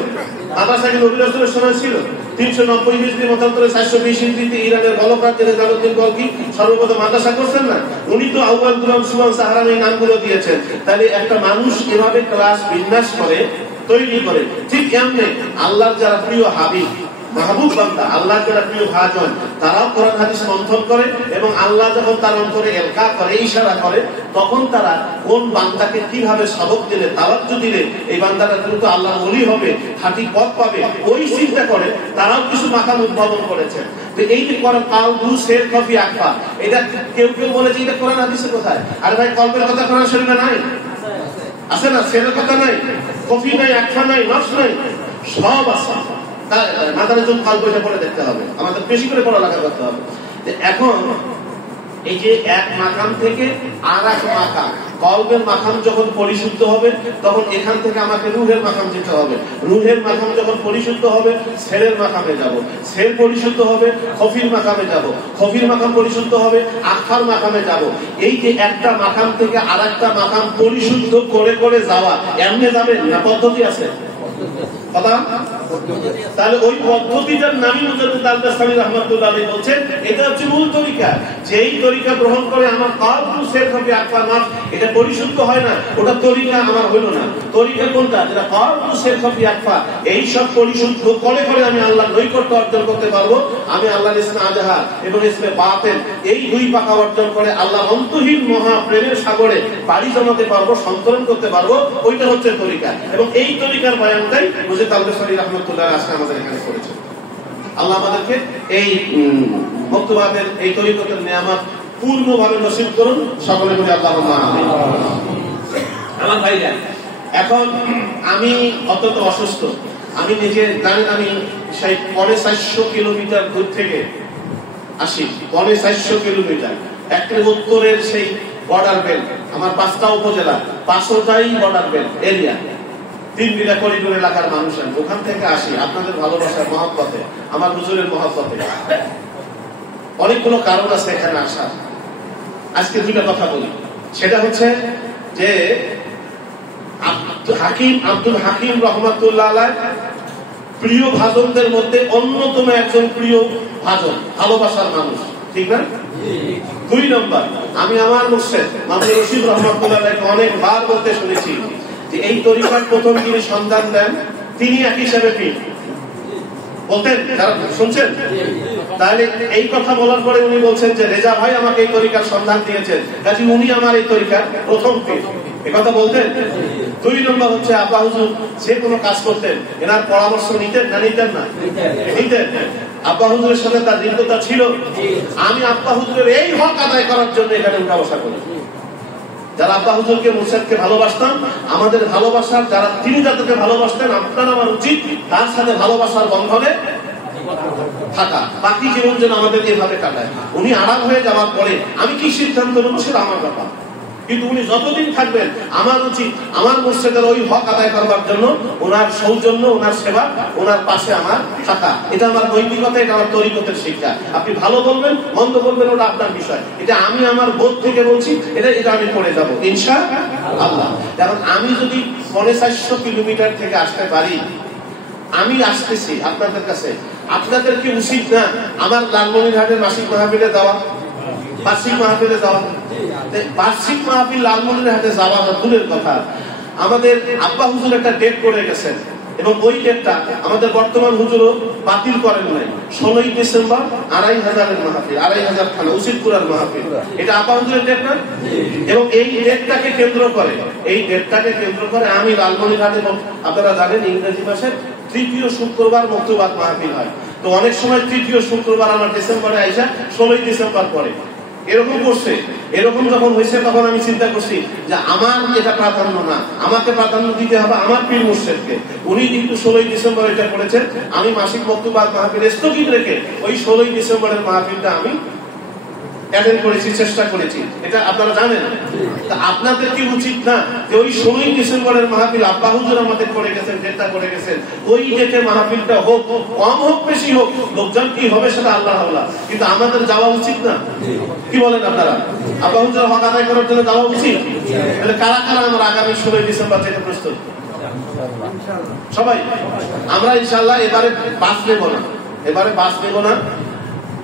মাদ্রাসা কি নবী রাসূলের সময় ছিল? 390 হিজরি মতান্তরে 420 হিজরিতে ইরানের গলকার থেকে জালালউদ্দিন কলকি সর্বপ্রথম মাদ্রাসা করছেন না? উনি তো আউয়াল গুলাম সুবহান সাহারান এই নামগুলো দিয়েছেন। তাহলে একটা মানুষ এভাবে ক্লাস বিন্যাস করে তৈরি করে। ঠিক এমনি আল্লাহর যারা প্রিয় হাবিব মাহবুব বান্দা, আল্লাহ যারা প্রিয় ভাজন, তারাও কোরআন হাদিস মন্থন করে এবং আল্লাহ যখন তার অন্তরে এলকা করে, ইশারা করে, তখন তারা কোন বান্দাকে কিভাবে সবক দিলে, তাওয়াজ্জু দিলে এই বান্দাটা দ্রুত আল্লাহর ওলি হবে, হাঁটি পথ পাবে, ওই চিন্তা করে তারাও কিছু মাকাম উদ্ভাবন করেছে। তো এই যে কোরআন কাউদু শের কফি আকফা, এটা কেউ কেউ বলে যে এটা কোরআন হাদিসে কোথায়? আরে ভাই, কলবের কথা কোরআন শরীফে নাই? আছে না? শেরের কথা নাই, কফি নাই, আকফা নাই, নফস নাই, সব আছে। মাথার জন্য কাল বইটা পড়ে দেখতে হবে, আমাদের বেশি করে পড়ালেখা করতে হবে। এখন এই যে এক মাকাম থেকে আর এক মাকাম, কলবের মাকাম যখন পরিশুদ্ধ হবে তখন এখান থেকে আমাকে রুহের মাকাম যেতে হবে। রুহের মাকাম যখন পরিশুদ্ধ হবে সেরের মাকামে যাব, সের পরিশুদ্ধ হবে খফির মাকামে যাব, খফির মাকাম পরিশুদ্ধ হবে আখার মাকামে যাব। এই যে একটা মাকাম থেকে আর একটা মাকাম পরিশুদ্ধ করে করে যাওয়া, এমনি যাবে না? পদ্ধতি আছে কথা। তাহলে ওই পদ্ধতিটার নামই মুজাদ্দিদ আল-বাসরি রাহমাতুল্লাহ আলাইহি বলছেন এটা হচ্ছে মূল তরিকা। যেই তরিকা গ্রহণ করে আমার কালবু সের হবে আকফা নাফ, এটা পরিশুদ্ধ হয় না, ওটা তরিকা আমার হইল না। তরিকা কোনটা? যেটা কালবু সের হবে আকফা, এই সব পরিশুদ্ধ করে করে আমি আল্লাহর নৈকট্য অর্জন করতে পারবো। আমি আল্লাহর ইসমে আযহার এবং ইসমে বাতিন এই দুই পাকা অর্জন করে আল্লাহর অন্তহীন মহা প্রেমের সাগরে পাড়ি জমাতে পারবো, সন্তরণ করতে পারবো। ওইটা হচ্ছে তরিকা। এবং এই তরিকার বয়ানটাই মুজাদ্দিদ আল-বাসরি রাহমাতুল্লাহ আজকে আমাদের এখানে করেছেন। আল্লাহ আমাদেরকে এই মক্তবাদের এই তরিকতের নিয়ামত পূর্ণভাবে নসিব করুন, সকলে বলি আল্লাহুম্মা আমিন। আমার ভাইরা, এখন আমি অত্যন্ত অসুস্থ, আমি নিজে জানেন, আমি সেই 450 কিলোমিটার দূর থেকে আসি, 450 কিলোমিটার, একটা উত্তরের সেই বর্ডার বেল্ট, আমার 5টা উপজেলা, 5টাই বর্ডার বেল্ট এরিয়া, 3 বিঘা করিডোর এলাকার মানুষ। আমি ওখান থেকে আসি আপনাদের ভালোবাসার মহব্বতে, আমার হুজুরের মহব্বতে। অনেকগুলো কারণ আছে এখানে আসার। আজকে 2টা কথা বলি। সেটা হচ্ছে যে আব্দুল হাকিম রহমাতুল্লাহ আলাইহি প্রিয় ভাজনদের মধ্যে অন্যতম একজন প্রিয় ভাজন, ভালোবাসার মানুষ, ঠিক না? 2 নম্বর, আমি আমার মুর্শিদ মামুনুর রশিদ রহমাতুল্লাহ আলাইহি অনেকবার বলতে শুনেছি যে এই তরিকার প্রথম যিনি সন্ধান দেন তিনি এক হিসাবে পীর বলতেন, যারা শুনছেন। তাহলে এই কথা বলার পরে উনি বলছেন যে রেজা ভাই আমাকে এই তরিকার সন্ধান দিয়েছেন, কাজে উনি আমার এই তরিকার প্রথম পীর, এই কথা বলতেন। 2 নম্বর হচ্ছে আব্বা হুজুর যে কোনো কাজ করতেন এনার পরামর্শ নিতেন না নিতেন না? নিতেন। আব্বা হুজুরের সাথে তার দৃঢ়তা ছিল। আমি আব্বা হুজুরের এই হক আদায় করার জন্য এখানে উঠা বসা করি। যারা আব্বা হুজুরকে মুর্শিদকে ভালোবাসতাম, আমাদের ভালোবাসার যারা তিনি যাদেরকে ভালোবাসতেন, আপনার আমার উচিত তার সাথে ভালোবাসার বন্ধনে থাকা, বাকি জীবন যেন আমাদের এভাবে কাটায়। উনি আরাম হয়ে যাওয়ার পরে আমি কি সিদ্ধান্ত নেব সেটা আমার ব্যাপার, কিন্তু উনি যতদিন থাকবেন আমার উচিত আমার মুর্শিদের ওই হক আদায় করবার জন্য ওনার সৌজন্য, ওনার সেবা, ওনার পাশে আমার থাকা। এটা আমার নৈতিকতা, এটা আমার তরিকতের শিক্ষা। আপনি ভালো বলবেন মন্দ বলবেন ওটা আপনার বিষয়, এটা আমি আমার বোধ থেকে বলছি, এটা আমি করে যাবো ইনশাআল্লাহ। কারণ আমি যদি 450 কিলোমিটার থেকে আসতে পারি, আমি আসতেছি আপনাদের কাছে, আপনাদের কি উচিত না আমার লালমনিরহাটের মাসিক মাহফিলে দেওয়া, বার্ষিক মাহফিলে যাওয়া? বার্ষিক মাহফিল লালমনিরহাটে যাওয়া দূরের কথা, আমাদের আব্বা হুজুর একটা ডেট করে গেছেন এবং ওই ডেটটা আমাদের বর্তমান হুজুরও বাতিল করেন নাই। 16ই ডিসেম্বর 2500-এর মাহফিল, 2500 খানা উচিতপুরার মাহফিল, এটা আব্বা হুজুরের ডেট না? এবং এই ডেটটাকে কেন্দ্র করে আমি লালমনিরহাটে, আপনারা জানেন ইংরেজি মাসের 3য় শুক্রবার মক্তবাত মাহফিল হয়। তো অনেক সময় 3য় শুক্রবার আমার ডিসেম্বরে আইসা 16ই ডিসেম্বর পরে, এরকম করছে। এরকম যখন হয়েছে তখন আমি চিন্তা করছি যে আমার এটা প্রাধান্য না, আমাকে প্রাধান্য দিতে হবে আমার পীর মুর্শিদকে। উনি কিন্তু 16ই ডিসেম্বর এটা করেছেন। আমি মাসিক বক্তব্য মাহফিল স্থগিত রেখে ওই 16ই ডিসেম্বরের মাহফিলটা আমি অ্যাটেন্ড করেছি, চেষ্টা করেছি। এটা আপনারা জানেন। তা আপনাদের কি উচিত না যে ওই 16ই ডিসেম্বরের মাহফিল আব্বা হুজুর আমাদের করে গেছেন, ডেটটা করে গেছেন, ওই ডেটে মাহফিলটা হোক, কম হোক বেশি হোক, লোকজন কি হবে সেটা আল্লাহ আল্লাহ, কিন্তু আমাদের যাওয়া উচিত না? কি বলেন আপনারা? আব্বা হুজুর হক আদায় করার জন্য যাওয়া উচিত? তাহলে কারা কারা আমরা আগামী 16ই ডিসেম্বর যেতে প্রস্তুত? সবাই। আমরা ইনশাআল্লাহ এবারে বাস নেব না, এবারে বাস নেব না,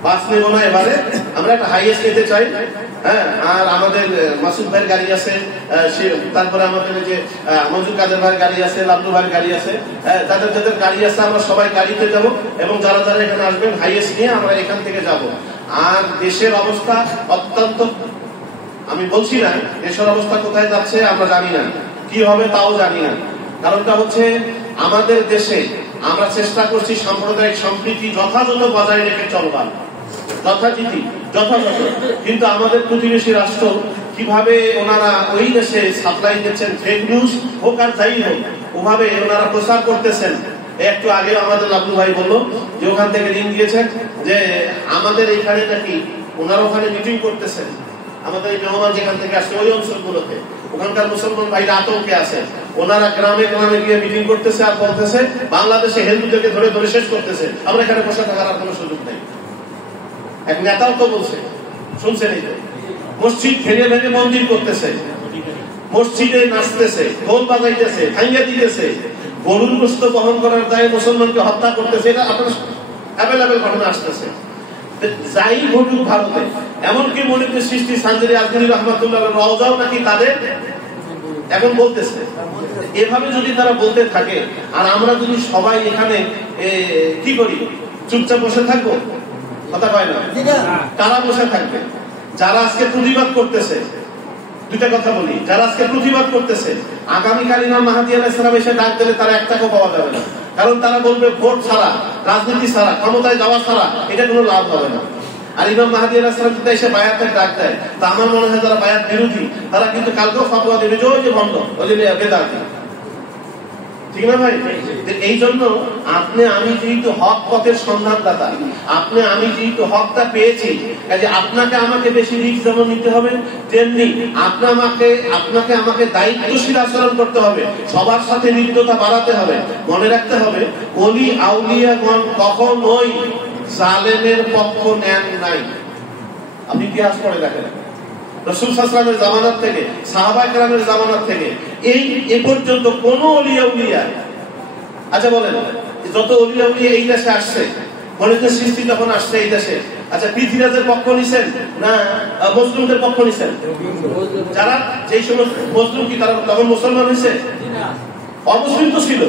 বাস নেব না। এবারে আমরা একটা হাইয়েস্ট নিতে চাই। হ্যাঁ, আর আমাদের মাসুদ ভাইয়ের গাড়ি আছে, তারপরে আমাদের যে মনজুর কাদের ভাইয়ের গাড়ি আছে, লাবলু ভাইয়ের গাড়ি আছে, যাদের যাদের গাড়ি আছে আমরা সবাই গাড়িতে যাব এবং যারা যারা এখানে আসবেন হাইয়েস্ট নিয়ে আমরা এখান থেকে যাব। আর দেশের অবস্থা অত্যন্ত, আমি বলছি না দেশের অবস্থা কোথায় যাচ্ছে আমরা জানি না, কি হবে তাও জানি না। কারণটা হচ্ছে আমাদের দেশে আমরা চেষ্টা করছি সাম্প্রদায়িক সম্প্রীতি যথাযথ বজায় রেখে চলবার, যথাযথ। কিন্তু আমাদের প্রতিবেশী রাষ্ট্র কিভাবে ওনারা ওই দেশে সাপ্লাই দিচ্ছেন, ফেক নিউজ হোক আর যাই হোক, ওভাবে ওনারা প্রচার করতেছেন। একটু আগে আমাদের লাবলু ভাই বললো যে ওখান থেকে লিঙ্ক দিয়েছেন যে আমাদের এইখানে নাকি ওনারা ওখানে মিটিং করতেছেন, আমাদের এই মেহমান যেখান থেকে আসছে ওই অঞ্চলগুলোতে, ওখানকার মুসলমান ভাইরা আতঙ্কে আছে। ওনারা গ্রামে গ্রামে গিয়ে মিটিং করতেছে আর বলতেছে বাংলাদেশে হিন্দুদেরকে ধরে ধরে শেষ করতেছে, আমরা এখানে বসে থাকার আর কোনো সুযোগ নেই। এক নেতাও তো বলছে, শুনছেন এই তো, মসজিদ ভেঙে ভেঙে মন্দির করতেছে, মসজিদে নাচতেছে, ঢোল বাজাইতেছে, ভাঙিয়ে দিতেছে, গরুর গোশত বহন করার দায়ে মুসলমানকে হত্যা করতেছে। এটা আপনার অ্যাভেলেবেল ঘটনা আসতেছে। যাই ঘটুক ভারতে, এমনকি মনিপুর সৃষ্টি সানজারি আজমির রহমাতুল্লাহ রওজাও নাকি তাদের এখন বলতেছে। এভাবে যদি তারা বলতে থাকে আর আমরা যদি সবাই এখানে কি করি, চুপচাপ বসে থাকবো? কথা কয় না। কারা বসে থাকবে? যারা আজকে প্রতিবাদ করতেছে, দুইটা কথা বলি, যারা আজকে প্রতিবাদ করতেছে আগামীকাল ইমাম মাহদী আলাইহিস সালাম এসে ডাক দিলে তারা এক টাকাও পাওয়া যাবে না। কারণ তারা বলবে ভোট ছাড়া, রাজনীতি ছাড়া, ক্ষমতায় যাওয়া ছাড়া এটা কোনো লাভ হবে না। আর ইমাম মাহদী আলাইহিস সালাম যদি এসে বায়াতের ডাক দেয়, তা আমার মনে হয় যারা বায়াত বিরোধী তারা কিন্তু কালকেও ফাতোয়া দেবে যে ওই যে ভণ্ড, ওই যে বেদাতি, ঠিক না ভাই? এই জন্য আপনি আমি যেহেতু হক পথের সন্ধানদাতা, আপনি আমি যেহেতু হকটা পেয়েছি, কাজে আপনাকে আমাকে বেশি রিস্ক যেমন নিতে হবে, তেমনি আপনাকে আমাকে দায়িত্বশীল আচরণ করতে হবে, সবার সাথে লিপ্ততা বাড়াতে হবে। মনে রাখতে হবে ওলি আউলিয়াগণ কখনোই জালেমের পক্ষ নেন নাই। আপনি ইতিহাস পড়ে দেখেন, রাসূল সাল্লাল্লাহু আলাইহি ওয়াসাল্লামের জামানাত থেকে, সাহাবায়ে কেরামের জামানাত থেকে এই পর্যন্ত কোন ওলি আউলিয়া, আচ্ছা বলেন, যত ওলি আউলিয়া এই দেশে আসছে, মনিপুর সৃষ্টি যখন আসছে এই দেশে, আচ্ছা পৃথিবীরাজের পক্ষ নিছেন না মুসলিমদের পক্ষ নিছেন? যারা যেই সমস্ত মুসলিম কি তারা তখন মুসলমান হয়েছে? অমুসলিম তো ছিল,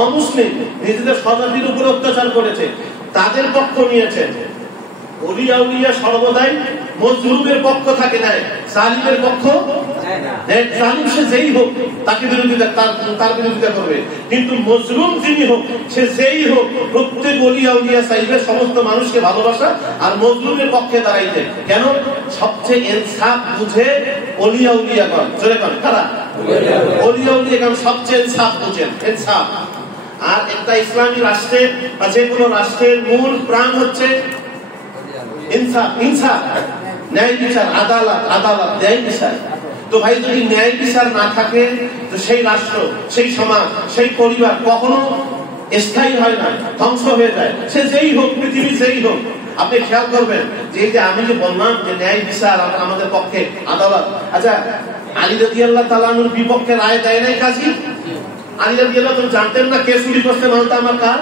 অমুসলিম নিজেদের স্বজাতির উপর অত্যাচার করেছে, তাদের পক্ষ নিয়েছে। ওলি আউলিয়া সর্বদাই মজলুমের পক্ষ থাকে না, জালিমের পক্ষ। জালিম সে যেই হোক তাকে বিরোধিতা, তার বিরোধিতা করবে, কিন্তু মজলুম যিনি হোক সে যেই হোক, প্রত্যেক ওলি আউলিয়া চাইবে সমস্ত মানুষকে ভালোবাসা আর মজলুমের পক্ষে দাঁড়াইতে। কেন? সবচেয়ে ইনসাফ বুঝে ওলি আউলিয়াগণ, জোরে কন কারা? ওলি আউলিয়াগণ সবচেয়ে ইনসাফ বুঝেন, ইনসাফ। আর একটা ইসলামী রাষ্ট্রের বা যে কোনো রাষ্ট্রের মূল প্রাণ হচ্ছে ইনসাফ, ইনসাফ, ন্যায় বিচার, আদালত, আদালত, ন্যায় বিচার। তো ভাই যদি ন্যায় বিচার না থাকে তো সেই রাষ্ট্র, সেই সমাজ, সেই পরিবার কখনো স্থায়ী হয় না, ধ্বংস হয়ে যায়। সে যেই হোক, পৃথিবী যেই হোক। আপনি খেয়াল করবেন যে আমি যে বললাম যে ন্যায় বিচার আমাদের পক্ষে, আদালত। আচ্ছা আলী রাদিয়াল্লাহু তাআলা আনহুর বিপক্ষে রায় দেয় নাই কাজী? আলী রাদিয়াল্লাহু তাআলা জানতেন না কে চুরি করছে, মালটা আমার কার?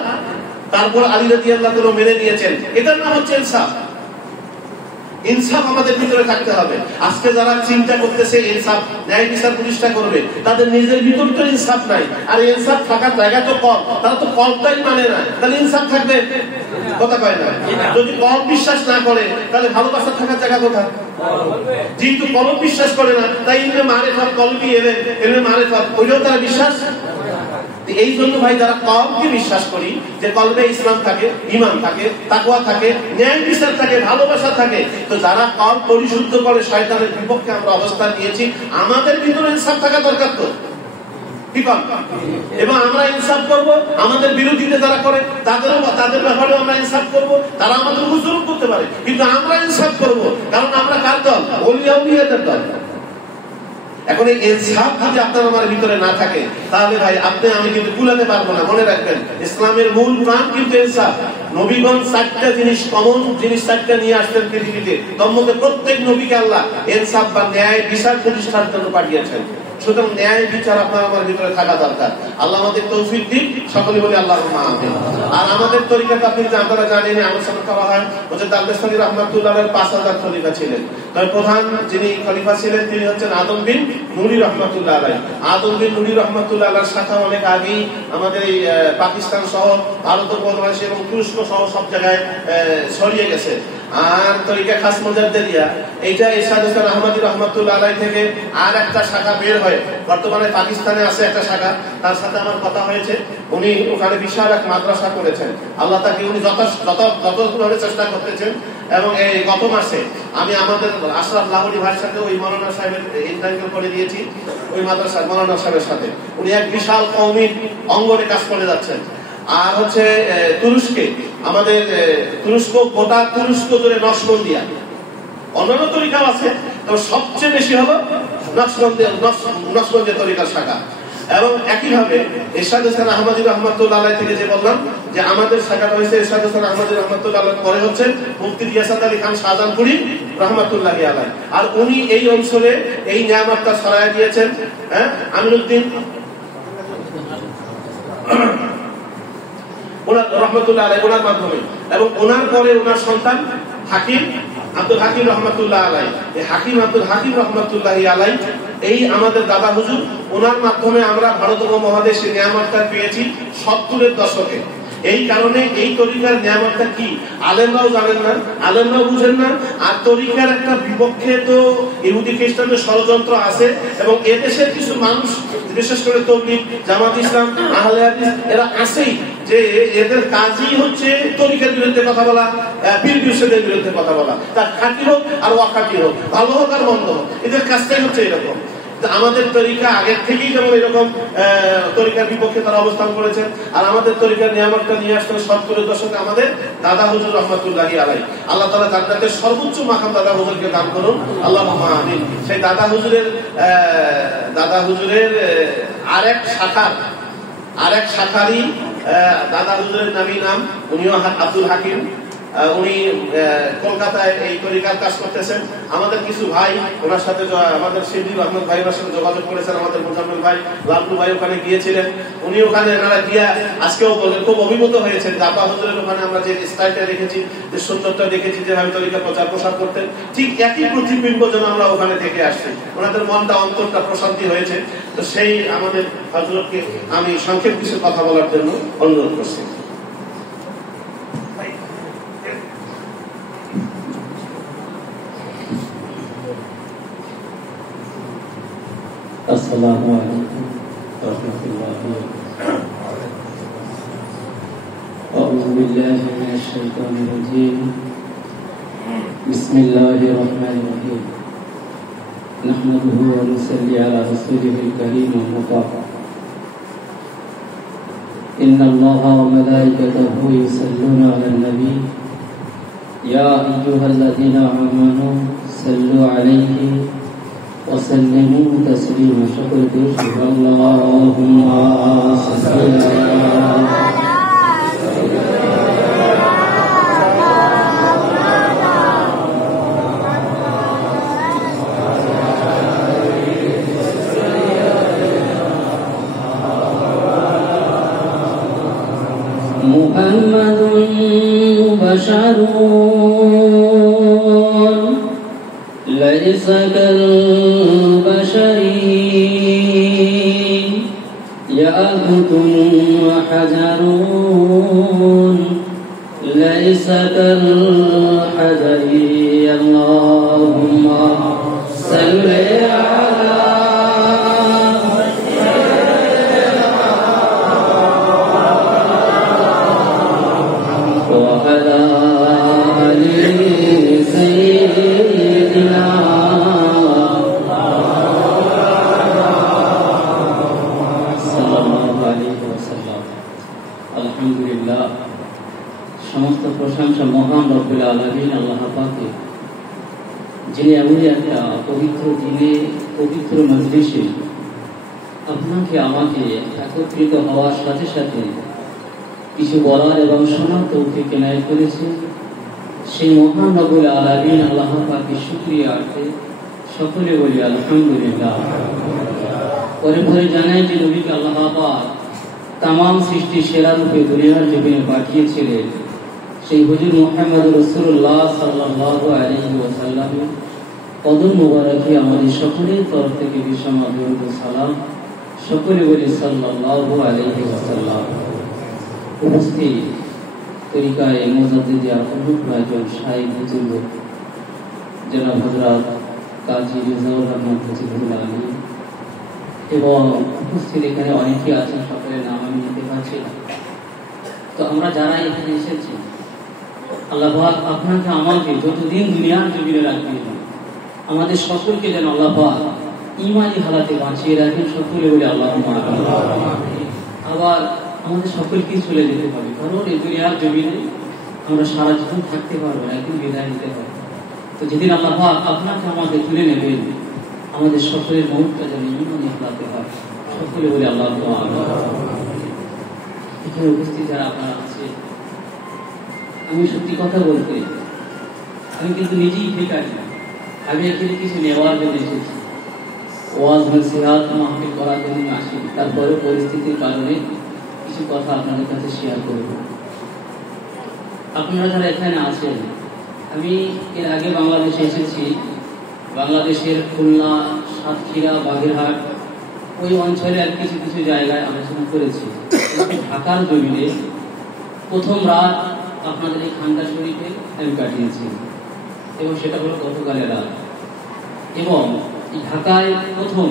তারপর আলী রাদিয়াল্লাহু তাআলা মেনে নিয়েছেন। এটার নাম হচ্ছে ইনসাফ। ইনসাফ আমাদের ভিতরে থাকতে হবে। আজকে যারা চিন্তা করতেছে ইনসাফ, ন্যায় বিচার প্রতিষ্ঠা করবে, তাদের নিজের ভিতর তো ইনসাফ নাই। আর ইনসাফ থাকার জায়গা তো কম, তারা তো কমটাই মানে না, তাহলে ইনসাফ থাকবে? কথা কয় না। যদি কম বিশ্বাস না করে তাহলে ভালোবাসা থাকার জায়গা কোথায়? যেহেতু কম বিশ্বাস করে না, তাই ইলমে মারিফাত, কলবি এলমে মারিফাত, ওইটাও তারা বিশ্বাস এই জন্য ভাই যারা কলবকে বিশ্বাস করি যে কলবে ইসলাম থাকে, ঈমান থাকে, তাকওয়া থাকে, ন্যায় বিচার থাকে, ভালোবাসা থাকে, তো যারা কলব পরিশুদ্ধ করে শয়তানের বিপক্ষে আমরা অবস্থান নিয়েছি, আমাদের ভিতরে ইনসাফ থাকা দরকার তো, এবং আমরা ইনসাফ করব। আমাদের বিরোধীতে যারা করে তাদের ব্যাপারে আমরা ইনসাফ করব। তারা আমাদের উপর জুলুম করতে পারে, কিন্তু আমরা ইনসাফ করব, কারণ আমরা কার দল? ওলিয়া উলিয়াদের দল। এখন এই ইনসাফ যদি আপনার আমার ভিতরে না থাকে, তাহলে ভাই আপনি আমি কিন্তু কুলাতে পারবো না। মনে রাখবেন, ইসলামের মূল প্রাণ কিন্তু ইনসাফ। নবীগণ 4টা জিনিস, কমন জিনিস 4টা নিয়ে আসতেন পৃথিবীতে। তার মধ্যে প্রত্যেক নবীকে আল্লাহ ইনসাফ বা ন্যায় বিচার প্রতিষ্ঠার জন্য পাঠিয়েছেন। সুতরাং ন্যায় বিচার আপনার আমার ভিতরে থাকা দরকার। আল্লাহ আমাদের তৌফিক দিন, সকলে বলি আল্লাহুম্মা আমিন। আর আমাদের তরিকাটা আপনি আপনারা জানেন, আলোচনা করা হয় হযরত আল-বাসরি রাহমাতুল্লাহর 5000 খলিফা ছিলেন। তবে প্রধান যিনি খলিফা ছিলেন তিনি হচ্ছেন আদম বিন নুরি রাহমাতুল্লাহ আলাইহি। আদম বিন নুরি রাহমাতুল্লাহ আলাইহির শাখা অনেক আগেই আমাদের এই পাকিস্তান সহ ভারত উপমহাদেশ এবং তুরস্ক সহ সব জায়গায় ছড়িয়ে গেছে। আর তরিকা খাস মুজাদ্দিদিয়া, এইটা ইরশাদ হোসেন আহমদী রাহমাতুল্লাহ আলাইহি থেকে আর একটা শাখা বের হয়। বর্তমানে পাকিস্তানে আছে একটা শাখা, তার সাথে আমার কথা হয়েছে। উনি ওখানে বিশাল এক মাদ্রাসা করেছেন। আল্লাহ তাকে উনি যতভাবে চেষ্টা করতেছেন। এবং এই গত মাসে আমি আমাদের আশরাফ লাহোরি ভাইয়ের সাথে ওই মৌলানা সাহেবের ইন্টারভিউ করে দিয়েছি, ওই মাদ্রাসার মৌলানা সাহেবের সাথে। উনি এক বিশাল কওমি অঙ্গনে কাজ করে যাচ্ছেন। আর হচ্ছে তুরস্কে, আমাদের তুরস্ক, গোটা তুরস্ক জুড়ে নকশবন্দিয়া, অন্যান্য তরিকাও আছে, তবে সবচেয়ে বেশি হলো নকশবন্দিয়া তরিকার শাখা। এবং একইভাবে ইরশাদ হোসেন আহমদী রাহমাতুল্লাহ আলাইহি থেকে যে বললাম যে আমাদের শাখাটা হয়েছে ইরশাদ হোসেন আহমদী রাহমাতুল্লাহ আলাইহি, পরে হচ্ছেন মুফতি রিয়াসাত আলী খান শাহজাহানপুরী রাহমাতুল্লাহি আলাইহি। আর উনি এই অঞ্চলে এই নিয়ামতটা ছড়ায় দিয়েছেন। আমিনুদ্দিন ওনার রহমতুল্লাহ আলাইহি, ওনার মাধ্যমে, এবং ওনার পরে ওনার সন্তান হাকিম আব্দুল হাকিম রহমতুল্লাহ আলাইহি। এই হাকিম আব্দুল হাকিম রহমতুল্লাহি আলাইহি এই আমাদের দাদা হুজুর, ওনার মাধ্যমে আমরা ভারত উপমহাদেশে নিয়ামতটা পেয়েছি 70-এর দশকে। এই কারণে এই তরিকার নিয়ামতটা কি আলেমরাও জানেন না, আলেমরাও বুঝেন না। আর তরিকার একটা বিপক্ষে তো ইহুদি খ্রিস্টানদের ষড়যন্ত্র আছে, এবং এদেশের কিছু মানুষ, বিশেষ করে তবলিগ, জামাত ইসলাম, আহলে হাদিস, এরা আছেই যে এদের কাজই হচ্ছে তরিকার বিরুদ্ধে কথা বলা, পীর মুর্শিদের বিরুদ্ধে কথা বলা। তার খাঁটি হোক আর অখাঁটি হোক, ভালো হোক আর মন্দ হোক, এদের কাজটাই হচ্ছে এরকম। আমাদের তরিকা আগের থেকেই যেমন এরকম তরিকার বিপক্ষে তারা অবস্থান করেছেন। আর আমাদের তরিকার নিয়ামতটা নিয়ে আসতেন 70-এর দশকে আমাদের দাদা হুজুর রহমতুল্লাহি আলাইহি। আল্লাহ তাআলা জান্নাতের সর্বোচ্চ মাকাম দাদা হুজুরকে দান করুন, আল্লাহুম্মা আমিন। সেই দাদা হুজুরের আরেক শাখারই দাদা হুজুরের নাম, উনিও আব্দুল হাকিম। উনি কলকাতায় এই তরিকার কাজ করতেছেন। আমাদের কিছু ভাই ওনার সাথে, আমাদের শিবলি আহমদ ভাই ওনার সাথে যোগাযোগ করেছেন, আমাদের মোজাম্মেল ভাই, লালটু ভাই ওখানে গিয়েছিলেন। উনি ওখানে এনারা গিয়া আজকেও বলেন খুব অভিভূত হয়েছেন। দাদা হুজুরের ওখানে আমরা যে স্টাইলটা দেখেছি, যে সুন্দরটা দেখেছি, যেভাবে তরিকা প্রচার প্রসার করতেন, ঠিক একই প্রতিবিম্ব যেন আমরা ওখানে দেখে আসছি। ওনাদের মনটা, অন্তরটা প্রশান্তি হয়েছে। তো সেই আমাদের হযরতকে আমি সংক্ষেপ কিছু কথা বলার জন্য অনুরোধ করছি। আসসালামু আলাইকুম ওয়া রাহমাতুল্লাহি আউযু বিল্লাহি মিনাশ শাইতানির রাজীম বিসমিল্লাহির রহমানির রহিম নাহমাদুহু ওয়া নুসাল্লি আলা রাসূলিহিল কারীম ওয়া ইন্নাল্লাহা ওয়া মালাইকাতাহু ইউসাল্লুনা আলান নবী ইয়া আইয়ুহাল্লাযীনা আমানু সাল্লু আলাইহি وسلموا تسليما شكرا اللهم صل محمد بشر ليس كالبشر يأكل وحجر ليس كالحجر اللهم صل على আলাইহি ওয়াসাল্লাম। আলহামদুলিল্লাহ, সমস্ত প্রশংসা মহান রব্বুল আলামিন আল্লাহ পাকের, যিনি এমন একটা পবিত্র দিনে পবিত্র মজলিসে আপনাকে আমাকে একত্রিত হওয়ার সাথে সাথে কিছু বলার এবং শোনার তৌফিক এনায়েত করেছেন। সেই মহান রব্বুল আলামিন আল্লাহ পাকের শুকরিয়া আর্থে সকলে বলি আলহামদুলিল্লাহ। পরে পরে জানাই যে নবীকে আল্লাহ পাক তামাম সৃষ্টি সেরা রূপে দুনিয়ার জমিনে পাঠিয়েছিলেন সেই হুজুর মুহাম্মদ রাসূলুল্লাহ সাল্লাল্লাহু আলাইহি ওয়াসাল্লামের কদম মোবারকে আমাদের সকলের তরফ থেকে বিশাল দরুদ ও সালাম সকলে বলি সাল্লাল্লাহু আলাইহি ওয়াসাল্লাম। উপস্থিত তরিকায়ে মুজাদ্দিদিয়া প্রমুখ রাজন শাইখ বুজুর্গ জনাব হযরত কাজী রিজাউর রহমান ফজিলুল আমিন এবং উপস্থিত এখানে অনেকেই আছেন, সকলের নাম আমি নিতে পারছি না। তো আমরা যারা এখানে এসেছি, আল্লাহ পাক আপনাকে আমাকে যতদিন দুনিয়ার জমিনে রাখবেন আমাদের সকলকে যেন আল্লাহ পাক ঈমানি হালাতে বাঁচিয়ে রাখেন, সকলে বলে আল্লাহুম্মা আমিন। আবার আমাদের সকলকে চলে যেতে হবে, কারণ এই দুনিয়ার জমিনে আমরা সারা জীবন থাকতে পারবো না, একদিন বিদায় নিতে হবে। তো যেদিন আল্লাহ পাক আপনাকে আমাকে তুলে নেবেন আমাদের সকলের মৌতটা যেন ঈমানি হালাতে হয়, সকলে বলে আল্লাহুম্মা আমিন। এখানে উপস্থিত যারা আপনারা আছেন, আমি সত্যি কথা বলতে আমি কিন্তু নিজেই বেকারি, আমি এখানে কিছু নেওয়ার জন্য এসেছি, ওয়াজ নসিহত মাহফিল করার জন্য আসি। তারপরে পরিস্থিতির কারণে কিছু কথা আপনাদের কাছে শেয়ার করব। আপনারা যারা এখানে আছেন, আমি এর আগে বাংলাদেশে এসেছি, বাংলাদেশের খুলনা, সাতক্ষীরা, বাগেরহাট ওই অঞ্চলে আর কিছু কিছু জায়গায় আলোচনা করেছি। ঢাকার জমিনে প্রথম রাত আপনাদের এই খানকা শরীফে আমি কাটিয়েছি এবং সেটা হলো গতকালের রাত। এবং ঢাকায় প্রথম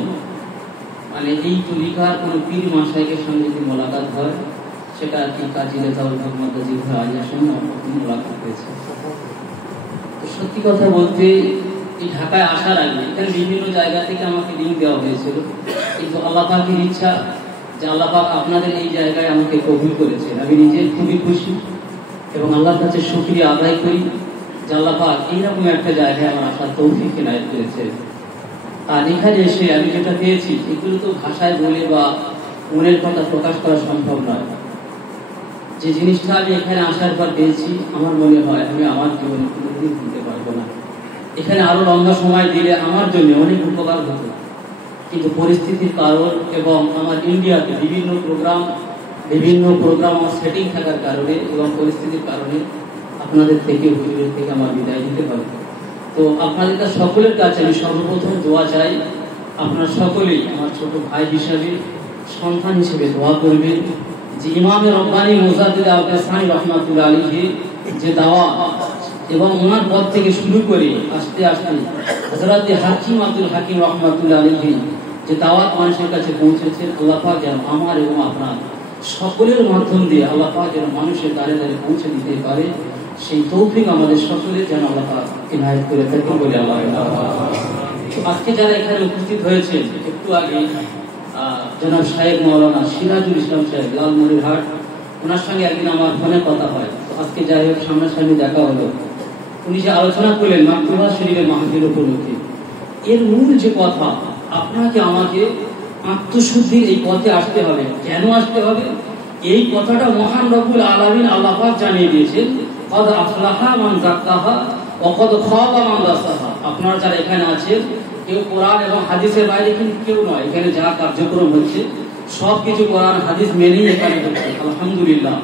মানে এই তরিকার কোনো পীর মাশায়েখের সঙ্গে যদি মোলাকাত হয়, সেটা কি কাজী রেজাউল হক মাদানী ভাই আলিয়ার সঙ্গে মোলাকাত হয়েছে। তো সত্যি কথা বলতে এই ঢাকায় আসার আগে এখানে বিভিন্ন জায়গা থেকে আমাকে লিঙ্ক দেওয়া হয়েছিল, কিন্তু আল্লাহ পাকের ইচ্ছা যে আল্লাহ পাক আপনাদের এই জায়গায় আমাকে কবুল করেছেন। আমি নিজে খুবই খুশি এবং আল্লাহর কাছে শুকরিয়া আদায় করি যে আল্লাহ পাক এইরকম একটা জায়গায় আমার আসার তৌফিক এনায়েত করেছেন। আর এখানে এসে আমি যেটা পেয়েছি, এগুলো তো ভাষায় বলে বা মনের কথা প্রকাশ করা সম্ভব নয়। যে জিনিসটা আমি এখানে আসার পর পেয়েছি, আমার মনে হয় আমি আমার জীবনে কোনোদিন ভুলতে পারবো না। এখানে আরো লম্বা সময় দিলে আমার জন্য অনেক উপকার হতো, কিন্তু পরিস্থিতির কারণ এবং আমার ইন্ডিয়াতে বিভিন্ন প্রোগ্রাম সেটিং থাকার কারণে এবং পরিস্থিতির কারণে আপনাদের থেকে হুজুরের থেকে আমার বিদায় নিতে হবে। তো আপনাদের কাছে সকলের কাছে আমি সর্বপ্রথম দোয়া চাই, আপনারা সকলেই আমার ছোট ভাই হিসাবে, সন্তান হিসেবে দোয়া করবেন যে ইমামে রব্বানী মুজাদ্দিদ আল-কাসানি রাহমাতুল্লাহ আলাইহি যে দাওয়া এবং ওনার পদ থেকে শুরু করে আস্তে আস্তে হযরত হাকিম আব্দুল হাকিম রাহমাতুল্লাহ আলাইহি যে দাওয়াত মানুষের কাছে পৌঁছেছেন, আল্লাহ পাক যেন আমার এবং আপনার সকলের মাধ্যম দিয়ে আল্লাহ পাক যেন মানুষের দ্বারে দ্বারে পৌঁছে দিতে পারে, সেই তৌফিক আমাদের সকলের যেন আল্লাহ পাক ইনায়েত করে থাকেন বলে আল্লাহ। আজকে যারা এখানে উপস্থিত হয়েছে, একটু আগে জনাব সাহেব মাওলানা সিরাজুল ইসলাম সাহেব লালমনিরহাট, ওনার সঙ্গে একদিন আমার ফোনে কথা হয়। তো আজকে যাই হোক সামনাসামনি দেখা হলো, উনি যে আলোচনা করলেন মাকতুবা শরীফের মাহফিল উপলক্ষে, এর মূল যে কথা, আপনাকে আমাকে আত্মশুদ্ধির এই পথে আসতে হবে। কেন আসতে হবে? এই কথাটা মহান রব্বুল আলামিন আল্লাহ পাক জানিয়ে দিয়েছেন, কদ আফলাহা মান যাক্কাহা ওয়া কদ খাবা মান দাসাহা। আপনারা যারা এখানে আছেন, কেউ কোরআন এবং হাদিসের বাইরে কিন্তু কেউ নয়। এখানে যা কার্যক্রম হচ্ছে সবকিছু কোরআন হাদিস মেনেই এখানে হচ্ছে। আলহামদুলিল্লাহ,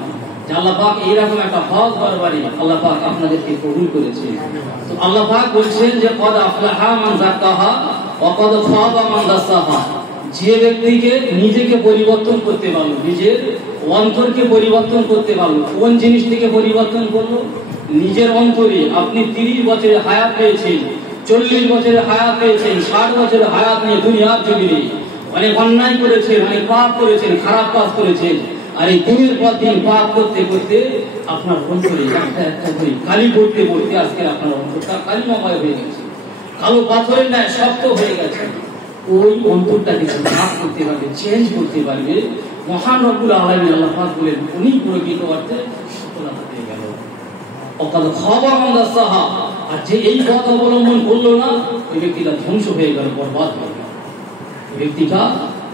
আল্লাহ পাক এইরকম একটা হক দরবারে আল্লাহ পাক আপনাদেরকে কবুল করেছে। তো আল্লাহ পাক বলছেন যে কদ আফলাহা মান যাক্কাহা ওয়া কদ খাবা মান দাসাহা। যে ব্যক্তিকে নিজেকে পরিবর্তন করতে পারলো, নিজের অন্তরকে পরিবর্তন করতে পারলো, কোন জিনিস থেকে পরিবর্তন করলো? নিজের অন্তরে। আপনি 30 বছরের হায়াত পেয়েছেন, 40 বছরের হায়াত পেয়েছেন, 60 বছরের হায়াত নিয়ে দুনিয়ার জমিনে অনেক অন্যায় করেছেন, অনেক পাপ করেছেন, খারাপ কাজ করেছেন। আর এই দিনের পর দিন পাপ করতে করতে আপনার অন্তরে একটা একটা করে কালি পড়তে পড়তে আজকে আপনার অন্তরটা কালিময় হয়ে গেছে, কালো পাথরের ন্যায় শক্ত হয়ে গেছে। ওই অন্তরটাকে সাফ করতে পারবে, চেঞ্জ করতে পারবে, মহান রব্বুল আলামিন আল্লাহ পাক বলেন উনি প্রকৃত অর্থে সফলতা পেয়ে গেল। অকাল খাবা মান্দা সাহা, আর যে এই পথ অবলম্বন করলো না ওই ব্যক্তিটা ধ্বংস হয়ে গেল, বরবাদ হয়ে গেল। ওই ব্যক্তিটা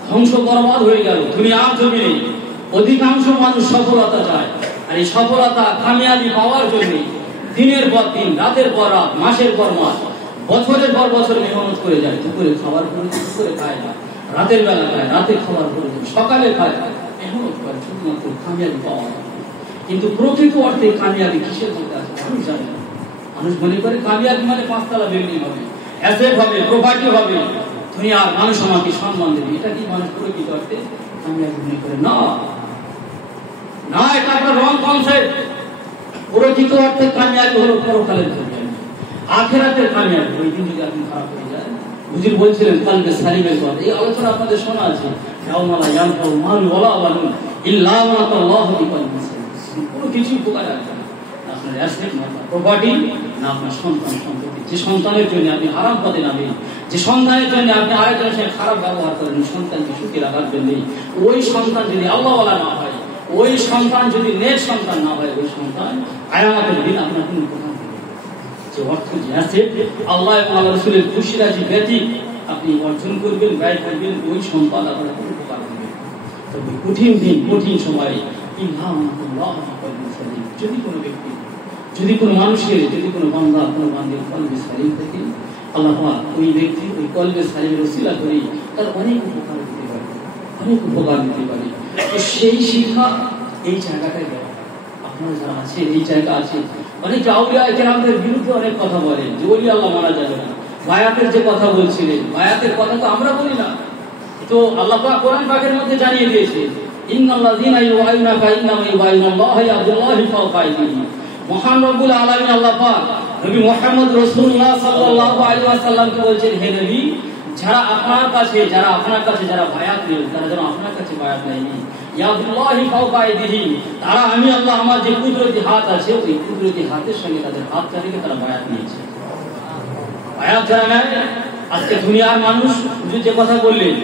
ধ্বংস বরবাদ হয়ে গেল। দুনিয়ার জমিনে অধিকাংশ মানুষ সফলতা চায়, আর এই সফলতা কামিয়াবি পাওয়ার জন্য দিনের পর দিন, রাতের পর রাত, মাসের পর মাস, বছরের পর বছর মেহনত করে যায়। দুপুরে খাবার করে দুপুরে খায় না, রাতের বেলা খায়, রাতে খাবার করে সকালে খায়, মেহনত করে শুধুমাত্র কামিয়াবি পাওয়া যায়। কিন্তু প্রকৃত অর্থে কামিয়াবি কিসের মধ্যে আছে মানুষ জানে না। মানুষ মনে করে কামিয়াবি মানে 5 তলা বিল্ডিং হবে, অ্যাসেট হবে, প্রপার্টি হবে, দুনিয়ার মানুষ আমাকে সম্মান দেবে। এটা কি মানুষ প্রকৃত অর্থে কামিয়াবি মনে করে? না না, এটা একটা রং কনসেপ্ট। প্রকৃত অর্থে কামিয়াবি হলো পরকালের কামিয়াবি, আখিরাতের কামিয়াবি। ওই দিন যদি আপনি খারাপ হয়ে যায়, হুজুর বলছিলেন কালবে সালিমের কথা, এই আলোচনা আপনাদের শোনা আছে। ইয়াউমালা ইয়ানফাউ মালু ওয়ালা বানুন ইল্লা মান আতাল্লাহু বিকলবিন সালিম। কোনো কিছু উপকার আসবে না, আপনার অ্যাসেট না প্রপার্টি না আপনার সন্তান সম্পত্তি। যে সন্তানের জন্য আপনি হারাম পথে নামেন, যে সন্তানের জন্য আপনি আরেকজনের সাথে খারাপ ব্যবহার করেন, সন্তানকে সুখী রাখার জন্য, ওই সন্তান যদি আল্লাহওয়ালা না হয়, ওই সন্তান যদি নেক সন্তান না হয়, ওই সন্তান কিয়ামতের দিন আপনার কোনো উপকার দেবে। যে অর্থ যে আছে আল্লাহ এবং আল্লাহ রাসূলের খুশি রাজি ব্যতীত আপনি অর্জন করবেন, ব্যয় করবেন, ওই সন্তান আপনার কোনো উপকার দেবে। তবে কঠিন দিন, কঠিন সময়ে যদি কোনো ব্যক্তি, যদি কোনো মানুষের, যদি কোনো বান্দা, কোনো বান্দির কলবে সালিম থাকে, আল্লাহ পাক ওই ব্যক্তি ওই কলবে সালিমের ওসিলা করে তার অনেক উপকার দিতে পারে, অনেক উপকার দিতে পারে। তো সেই শিক্ষা এই জায়গাটায় দেওয়া। আপনারা যারা আছে এই জায়গা আছে, অনেক আউলিয়া কেরামদের বিরুদ্ধে অনেক কথা বলেন যে ওলি আল্লাহ মানা যাবে না। বায়াতের যে কথা বলছিলেন, বায়াতের কথা তো আমরা বলি না, তো আল্লাহ পাক কোরআন পাকের মধ্যে জানিয়ে দিয়েছে ইন্নাল্লাযীনা ইউবাইয়ুনাকা ইন্নামা ইউবাইয়ুনাল্লাহা ইয়াদুল্লাহি ফাওকা আইদিহিম। মহান রব্বুল আলামিন আল্লাহ পাক নবী মুহাম্মদ রাসূলুল্লাহ সাল্লাল্লাহু আলাইহি ওয়াসাল্লামকে বলছেন, হে নবী, যারা আপনার কাছে যারা বায়াত নেন, তারা যেন আপনার কাছে বায়াত নেয়নি। ইয়াদুল্লাহি ফাওকা আইদিহিম, তারা আমি আল্লাহ আমার যে কুদরতি হাত আছে, ওই কুদরতি হাতের সঙ্গে তাদের হাত চালিয়ে তারা বায়াত নিয়েছে। বায়াত যারা নেয়, আজকে দুনিয়ার মানুষ যে কথা বললেন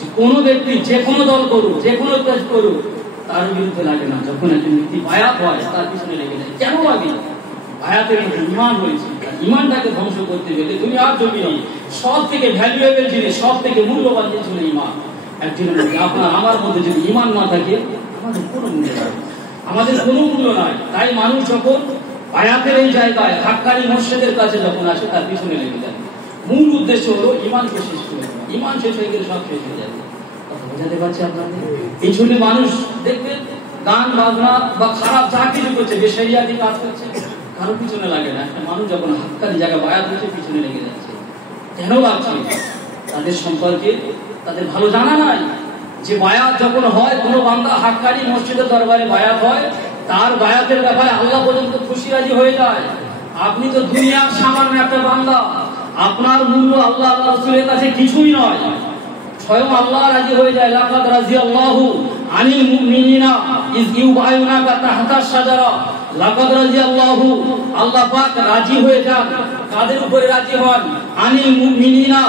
যে কোনো ব্যক্তি যে কোনো দল করুক, যে কোনো কাজ করুক, তার বিরুদ্ধে লাগে না। যখন একজন ব্যক্তি বায়াত হয় তার পিছনে লেগে যায়। কেন লাগে? বায়াতের মধ্যে ঈমান রয়েছে। ঈমানটাকে ধ্বংস করতে গেলে দুনিয়ার জমিনে সব থেকে ভ্যালুয়েবল জিনিস, সব থেকে মূল্যবান জিনিস হলো ঈমান। একজনের মধ্যে আপনার আমার মধ্যে যদি ঈমান না থাকে, আমাদের কোনো মূল্য নাই, আমাদের কোনো মূল্য নাই। তাই মানুষ যখন বায়াতের এই জায়গায় হাক্কানি মুর্শিদের কাছে যখন আসে, তার পিছনে লেগে যায়। মূল উদ্দেশ্য হলো ঈমানকে শেষ করে দেওয়া। ঈমান শেষ হয়ে গেলে সব শেষ হয়ে যাবে। কথা বোঝাতে পারছি আপনাদের? এই জন্য মানুষ দেখবেন গান বাজনা বা খারাপ যা কিছু করছে, বেশরিয়াতি কাজ করছে, কারো পিছনে লাগে না। একটা মানুষ যখন হাক্কানি জায়গায় বায়াত হচ্ছে, পিছনে লেগে যাচ্ছে। কেন লাগছে? তাদের সম্পর্কে তাদের ভালো জানা নাই যে বায়াত যখন হয়, কোনো বান্দা হাক্কানি মসজিদের দরবারে বায়াত হয়, তার বায়াতের ব্যাপারে আল্লাহ পর্যন্ত খুশি রাজি হয়ে যায়। আপনি তো দুনিয়ার সামান্য একটা বান্দা, আপনার মূল্য আল্লাহ আল্লাহ রাসূলের কাছে কিছুই নয়। স্বয়ং আল্লাহ রাজি হয়ে যায়। লাকাদ রাজিয়াল্লাহু আনিল মুমিনিনা ইয ইউবাইয়ুনাকা তাহতাশ শাজারা। লাকাদ রাজিয়াল্লাহু, আল্লাহ পাক রাজি হয়ে যান। কাদের উপরে রাজি হন? আনিল মুমিনিনা,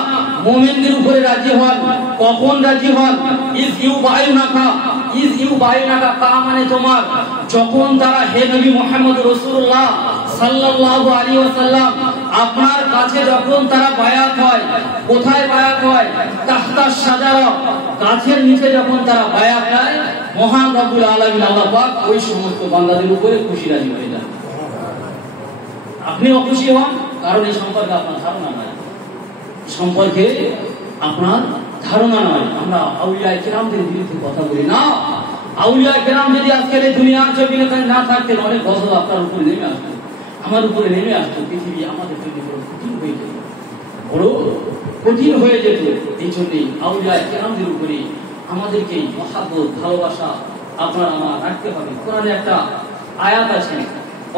মুমিনদের উপরে রাজি হন। কখন রাজি হন? ইয ইউবাইয়ুনাকা, ইয ইউবাইয়ুনাকা কা মানে তোমার, যখন তারা হে নবী মুহাম্মদ রাসূলুল্লাহ সাল্লাল্লাহু আলাইহি ওয়াসাল্লাম আপনার কাছে যখন তারা বায়াত হয়। কোথায় বায়াত হয়? তাহতাশ শাজারা, গাছের নিচে যখন তারা বায়াত নেয়, মহান রব্বুল আলামিন আল্লাহ পাক ওই সমস্ত বান্দাদের উপরে খুশি রাজি হয়ে যান। আপনি অখুশি হন, কারণ এই সম্পর্কে আপনার ধারণা নাই, সম্পর্কে আপনার ধারণা নয়। আমরা আউলিয়া কিরামদের বিরুদ্ধে কথা বলি না। আউলিয়া কিরাম যদি আজকের এই দুনিয়ার জমিনে না থাকতেন, অনেক গজব আপনার উপরে নেমে আসতো, আমার উপরে নেমে আসতো। পৃথিবী আমাদের জন্য বড় কঠিন হয়ে যেত, বড় কঠিন হয়ে যেত। এই জন্যই আউলিয়া কিরামদের উপরে আমাদেরকে মহাব্বত, ভালোবাসা আপনার আমার রাখতে হবে। কোরআনে একটা আয়াত আছে,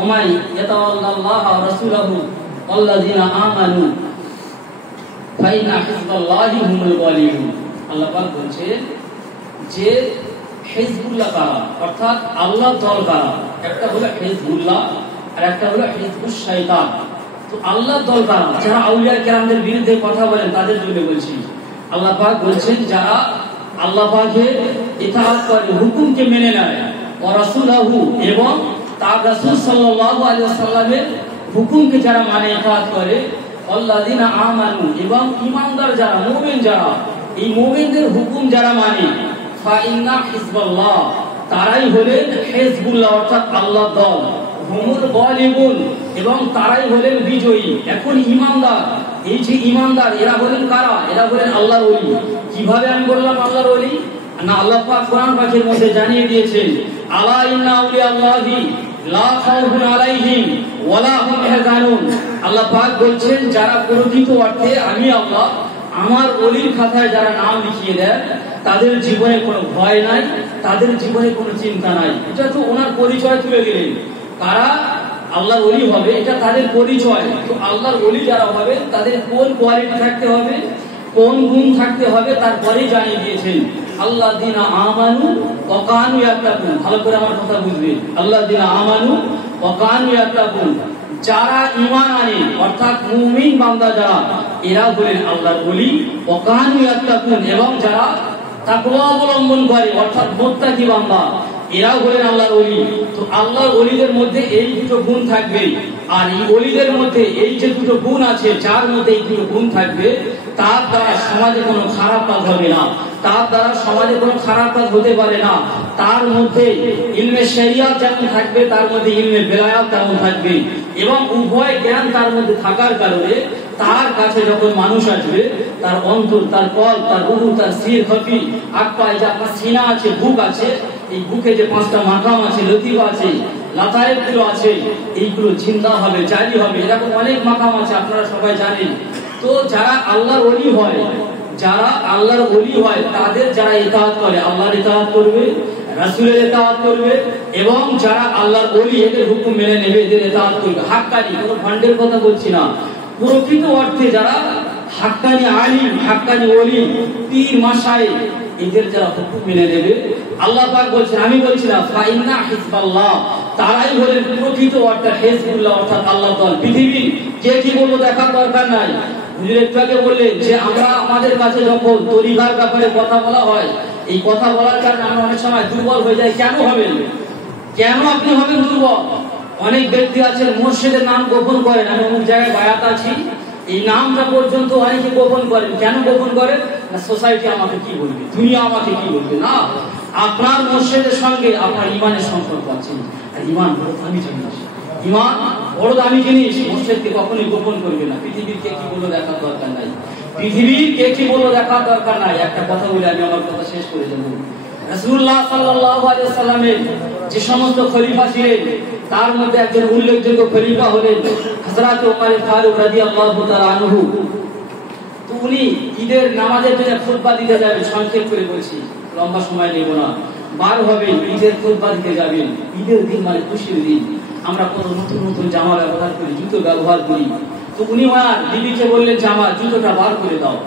ওমাই ইয়াতাওয়াল্লাল্লাহা ওয়া রাসূলাহু ওয়াল্লাযিনা আমানু ফাইন্না হিজবাল্লাহি হুমুল গালিবুন। আল্লাহ পাক বলছে যে হিজবুল্লাহ কারা, অর্থাৎ আল্লাহর দল কারা। একটা হলো হিজবুল্লাহ আর একটা হলো হিজবুশ শয়তান। তো আল্লাহর দল কারা? যারা আউলিয়া কেরামদের বিরুদ্ধে কথা বলেন, তাদের জন্য বলছি। আল্লাহ পাক বলছেন যারা আল্লাহ পাকের ইতাআত করে, হুকুমকে মেনে নেয়, ওয়া রাসূলহু এবং তার রাসূল সাল্লাল্লাহু আলাইহি ওয়াসাল্লামের হুকুমকে যারা মানে ইতাআত করে, আল্লাযিনা আমানু এবং ঈমানদার যারা, মুমিন যারা, এই মুমিনদের হুকুম যারা মানে, ফা ইন্না হিজবাল্লাহ, তারাই হলেন হিজবুল্লাহ অর্থাৎ আল্লাহর দল, হুমুল গালিবুন এবং তারাই হলেন বিজয়ী। এখন ঈমানদার, এই যে ঈমানদার এরা হলেন কারা? এরা হলেন আল্লাহর ওলি। কিভাবে আমি বললাম আল্লাহর ওলি? না, আল্লাহ পাক কোরআন পাকের মধ্যে জানিয়ে দিয়েছেন, আলা ইন্না আউলিয়াল্লাহি লা খাউফুন আলাইহিম ওয়ালা হুম ইয়াহজানুন। আল্লাহ পাক বলছেন যারা প্রকৃত অর্থে আমি আল্লাহ আমার ওলির খাতায় যারা নাম লিখিয়ে দেয়, তাদের জীবনে কোনো ভয় নাই, তাদের জীবনে কোনো চিন্তা নাই। এটা তো ওনার পরিচয় তুলে দিলেন, কারা আল্লাহর ওলি হবে এটা তাদের পরিচয়। তো আল্লাহর ওলি যারা হবে তাদের কোন কোয়ালিটি থাকতে হবে, কোন গুণ থাকতে হবে, তারপরেই জানিয়ে দিয়েছেন আল্লাযিনা আমানু ওয়া কানু ইয়াত্তাকুন। ভালো করে আমার কথা বুঝবেন, আল্লাযিনা আমানু ওয়া কানু ইয়াত্তাকুন, যারা ঈমান আনে অর্থাৎ মুমিন বান্দা যারা, এরা হলেন আল্লাহর ওলি। ওয়া কানু ইয়াত্তাকুন, এবং যারা তাকওয়া অবলম্বন করে অর্থাৎ মুত্তাকি বান্দা, এরা হলেন আল্লাহর ওলি। তো আল্লাহর ওলিদের মধ্যে এই দুটো গুণ থাকবে, আর এই ওলিদের মধ্যে এই যে দুটো গুণ আছে, যার মধ্যে এই দুটো গুণ থাকবে, তার দ্বারা সমাজে কোনো খারাপ কাজ হবে না, তার দ্বারা সমাজে কোনো খারাপ কাজ হতে পারে না। তার মধ্যে ইলমে শরিয়াত যেমন থাকবে, তার মধ্যে ইলমে বেলায়াত তেমন থাকবে, এবং উভয় জ্ঞান তার মধ্যে থাকার কারণে তার কাছে যখন মানুষ আসবে, তার অন্তর, তার কল, তার রূহ, তার সির খফি, আকপায় যে আপনার সিনা আছে, বুক আছে, এই বুকে যে পাঁচটা মাকাম আছে, লতিফা আছে, লাতায়েফ গুলো আছে, এইগুলো জিন্দা হবে, জারি হবে। এরকম অনেক মাকাম আছে, আপনারা সবাই জানেন। তো যারা আল্লাহর ওলি হয়, যারা আল্লাহর ওলি হয়, তাদের যারা ইতাআত করে, আল্লাহর ইতাআত করবে, রাসূলের ইতাআত করবে, এবং যারা আল্লাহর ওলি এদের হুকুম মেনে নেবে, এদের ইতাআত করবে। হাক্কানি, কোনো ভান্ডের কথা বলছি না, প্রকৃত অর্থে যারা হাক্কানি আলিম, হাক্কানি ওলি, পীর মাশায়েখ, এদের যারা হুকুম মেনে নেবে, আল্লাহ পাক বলছেন, আমি বলছি না, ফা ইন্না হিজবাল্লাহ, তারাই হলেন প্রকৃত অর্থে হিজবুল্লাহ অর্থাৎ আল্লাহর দল। পৃথিবীর কে কি বলবো দেখার দরকার নাই। হুজুর একটু আগে বললেন যে আমরা আমাদের কাছে যখন তরিকার ব্যাপারে কথা বলা হয়, এই কথা বলার কারণে আমরা অনেক সময় দুর্বল হয়ে যাই। কেন হবেন? কেন আপনি হবেন দুর্বল? অনেক ব্যক্তি আছেন মুর্শিদের নাম গোপন করেন, আমি অমুক জায়গায় বায়াত আছি, এই নামটা পর্যন্ত অনেকে গোপন করেন। কেন গোপন করেন? না, সোসাইটি আমাকে কি বলবে, দুনিয়া আমাকে কি বলবে। না, আপনার মুর্শিদের সঙ্গে আপনার ঈমানের সম্পর্ক আছে। আর ঈমান বড় দামি জিনিস, ঈমান বড় দামি জিনিস। মুর্শিদকে কখনোই গোপন করবে না। পৃথিবীর কে কি বললো দেখার দরকার নাই, পৃথিবীর কে কি বললো দেখার দরকার নাই। একটা কথা বলে আমি আমার কথা শেষ করে দেব। রাসূলুল্লাহ সাল্লাল্লাহু আলাইহি ওয়াসাল্লামের যে সমস্ত খলিফা ছিলেন, তার মধ্যে একজন উল্লেখযোগ্য খলিফা হলেন হযরত ওমর ফারুক রাদিয়াল্লাহু তাআলা আনহু। তো উনি ঈদের নামাজের জন্য খুতবা দিতে যাবেন, সংক্ষেপ করে বলছি, লম্বা সময় নেব না। বার হবে ঈদের খুতবা দিতে যাবেন। ঈদের দিন মানে খুশির দিন, আমরা কত নতুন নতুন জামা ব্যবহার করি, জুতো ব্যবহার করি। তো উনি ওনার বিবিকে বললেন, জামা জুতোটা বার করে দাও।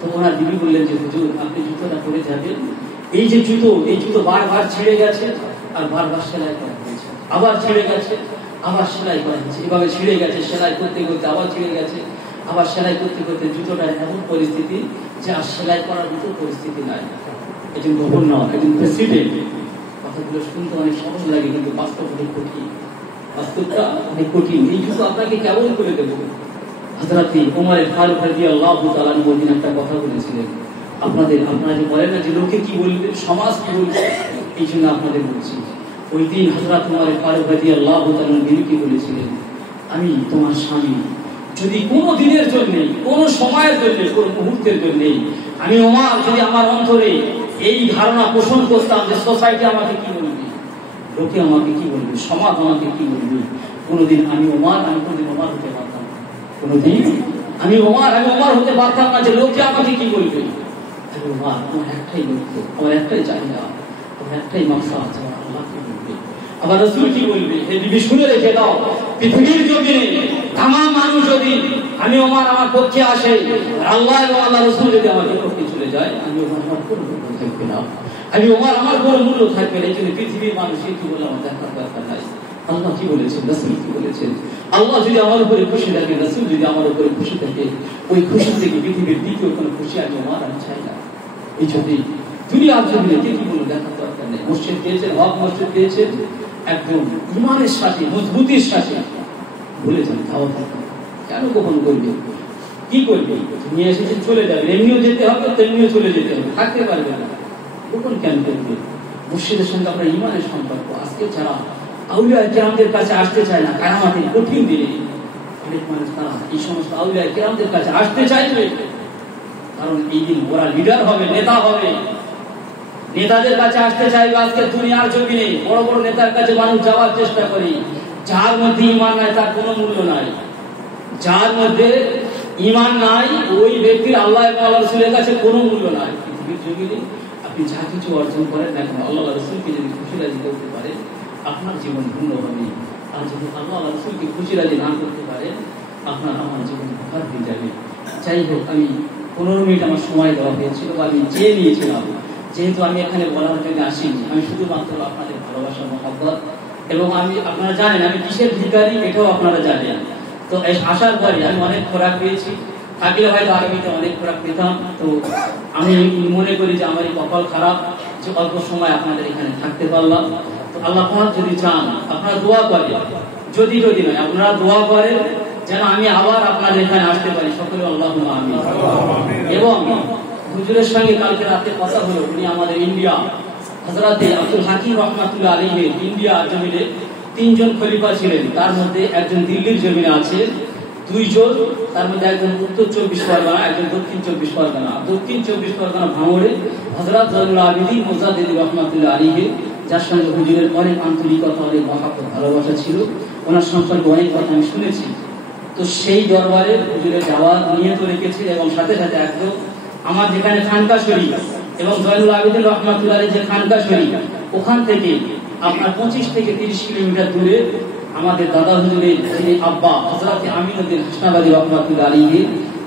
তো ওনার বিবি বললেন যে হুজুর, আপনি জুতোটা পরে যাবেন, এই যে জুতো, এই জুতো বারবার ছিঁড়ে গেছে, আর বারবার সেলাই করা হয়েছে, আবার ছিঁড়ে গেছে, আবার সেলাই করা হয়েছে, এভাবে ছিঁড়ে গেছে, সেলাই করতে করতে আবার ছিঁড়ে গেছে, আবার সেলাই করতে করতে জুতোটার এমন পরিস্থিতি যে আর সেলাই করার মতো পরিস্থিতি নাই। একজন গভর্নর, একজন প্রেসিডেন্ট, কথাগুলো শুনতে অনেক সহজ লাগে, কিন্তু বাস্তব অনেক কঠিন, বাস্তবটা অনেক কঠিন। এই জুতো আপনাকে কেমন করে দেবো? হযরত ওমর ফারুক রাদিয়াল্লাহু তাআলা আনহু একটা কথা বলেছিলেন, আপনারা যে বলেন না যে লোকে কি বলবে, সমাজ কি বলবে, এই জন্য আপনাদের বলছি। ওই দিন হযরত ওমর ফারুক রাদিয়াল্লাহু তাআলা বিবিকে বলেছিলেন, আমি তোমার স্বামী, যদি কোনো দিনের জন্য, কোনো সময়ের জন্য, কোনো মুহূর্তের জন্য আমি ওমর যদি আমার অন্তরে এই ধারণা পোষণ করতাম যে সোসাইটি আমাকে কি বলবে, লোকে আমাকে কি বলবে, সমাজ আমাকে কি বলবে, কোনোদিন আমি কোনোদিন ওমর হতে পারতাম না। কোনোদিন আমি ওমর হতে পারতাম না যে লোকে আমাকে কি বলবে। আমি ওমর, আমার একটাই লক্ষ্য, আমার একটাই চাহিদা, আমার একটাই মাকসাদ, আল্লাহ কি বলবে, আবার রাসূল কি বলবে। এই বিবি শুনে রেখে দাও, পৃথিবীর জমিনে তাম মানুষ যদি আমি ওমর আমার পক্ষে আসে, আল্লাহ এবং আল্লাহ রাসূল যদি আমার বিপক্ষে চলে যায়, আমি ওমর আমার কোনো মূল্য থাকবে না, আমি ওমর আমার কোনো মূল্য থাকবে না। এই জন্য পৃথিবীর মানুষের কি বলে আমার দেখার দরকার নাই। আল্লাহ কি বলেছেন, রাসূল কি বলেছেন। আল্লাহ যদি আমার উপরে খুশি থাকে, রাসূল যদি আমার উপরে খুশি থাকে, ওই খুশি থেকে পৃথিবীর দ্বিতীয় কোনো খুশি আমি ওমর আমি চাই না। এই জন্যই দুনিয়ার জমিনে কি বলে দেখার দরকার নেই। মসজিদ পেয়েছেন, হক মসজিদ পেয়েছেন, একদম ইমানের সাথে মজবুতির সাথে ভুলে যান। খাওয়া কেন কখন করবে, কি করবে? নিয়ে এসেছে চলে যাবে, এমনিও যেতে হবে তেমনিও চলে যেতে হবে, থাকতে পারবে না, কখন কেন করবে? মুর্শিদের সঙ্গে আপনার ইমানের সম্পর্ক। আজকে যারা আউলিয়া কেরামদের কাছে আসতে চায় না, কায়ামতের কঠিন দিনে অনেক মানুষ তারা এই সমস্ত আউলিয়া কেরামদের কাছে আসতে চাইবে, কারণ এই দিন ওরা লিডার হবে, নেতা হবে, নেতাদের কাছে আসতে চাইবে। আজকে দুনিয়ার জমিনে বড় বড় নেতার কাছে মানুষ যাওয়ার চেষ্টা করে, যার মধ্যে ইমান নাই তার কোনো মূল্য নাই। যার মধ্যে ইমান নাই ওই ব্যক্তির আল্লাহ এবং আল্লাহ রাসূলের কাছে কোনো মূল্য নাই। পৃথিবীর জমিনে আপনি যা কিছু অর্জন করেন না কেন, আল্লাহ রাসূলকে যদি খুশি রাজি করতে পারে আপনার জীবন ধন্য হবে। আর যদি আল্লাহ রাসূলকে খুশি রাজি না করতে পারে আপনার আমার জীবন বেকার হয়ে যাবে। যাই হোক, আমি 15 মিনিট আমার সময় দেওয়া হয়েছিল বা আমি চেয়ে নিয়েছিলাম, যেহেতু আমি এখানে বলার জন্য আসিনি, আমি শুধুমাত্র আপনাদের ভালোবাসা মহব্বত, এবং আমি আপনারা জানেন আমি কিসের ভিখারি এটাও আপনারা জানেন। তো আসার পরে আমি অনেক খোরাক পেয়েছি, থাকলে হয়তো আগামীতে অনেক খোরাক পেতাম। তো আমি মনে করি যে আমার এই কপাল খারাপ যে অল্প সময় আপনাদের এখানে থাকতে পারলাম। তো আল্লাহ পাক যদি চান আপনারা দোয়া করেন, যদি নয় আপনারা দোয়া করেন যেন আমি আবার আপনাদের এখানে আসতে পারি। সকলে আল্লাহুম্মা আমিন। এবং হুজুরের সঙ্গে কালকে রাতে কথা হলো, উনি আমাদের ইন্ডিয়া হযরতে আব্দুল হাকিম রাহমাতুল্লাহ আলাইহি ইন্ডিয়া জমিনে 3 জন খলিফা ছিলেন, তার মধ্যে একজন দিল্লির জমিনে আছে 2 জন, তার মধ্যে একজন উত্তর 24 পরগনা, একজন দক্ষিণ 24 পরগনা। দক্ষিণ 24 পরগনা ভাঙড়ে হযরত জয়নুল আবেদিন মুজাদ্দিদ রাহমাতুল্লাহ আলাইহি, যার সঙ্গে হুজুরের অনেক আন্তরিকতা, অনেক মহব্বত, ভালোবাসা ছিল, ওনার সম্পর্কে অনেক কথা আমি শুনেছি। তো সেই দরবারে হুজুরের যাওয়া নিয়ত রেখেছি, এবং সাথে সাথে একদম আমার যেখানে খানকা শরীফ এবং জয়নুল আবেদিন রাহমাতুল্লাহ আলাইহি যে খানকা শরীফ, ওখান থেকে আপনার 25 থেকে 30 কিলোমিটার দূরে আমাদের দাদা হুজুরের যিনি আব্বা হযরতে আমিনুদ্দিন হাসনাবাদী রাহমাতুল্লাহ আলাইহি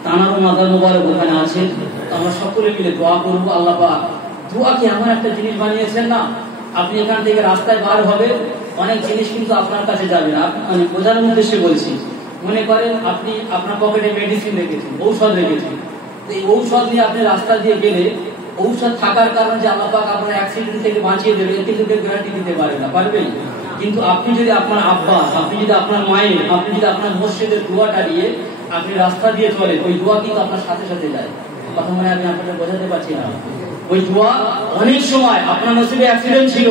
তানার মাজার মোবারক ওখানে আছে। আমরা সকলে মিলে দোয়া করব। আল্লাহ পাক দোয়াকে এমন একটা জিনিস বানিয়েছেন না, আপনি এখান থেকে রাস্তায় বার হবে অনেক জিনিস কিন্তু আপনার কাছে যাবে না। আমি বোঝানোর উদ্দেশ্যে বলছি, মনে করেন আপনি আপনার পকেটে মেডিসিন রেখেছেন, ঔষধ রেখেছেন, এই ঔষধ নিয়ে আপনি রাস্তা দিয়ে গেলে ঔষধ থাকার কারণে যে আল্লাহ পাক আপনার অ্যাক্সিডেন্ট থেকে বাঁচিয়ে দেবে এর কিন্তু গ্যারান্টি দিতে পারে না, পারবেন? কিন্তু আপনি যদি আপনার আব্বা, আপনি যদি আপনার মায়ের, আপনি যদি আপনার মসজিদের দোয়াটা দিয়ে আপনি রাস্তা দিয়ে চলেন, ওই দোয়া কিন্তু আপনার সাথে সাথে যায়। কথা মানে আমি আপনাদের বোঝাতে পারছি না। ওই দোয়া অনেক সময় আপনার নসিবে অ্যাক্সিডেন্ট ছিল,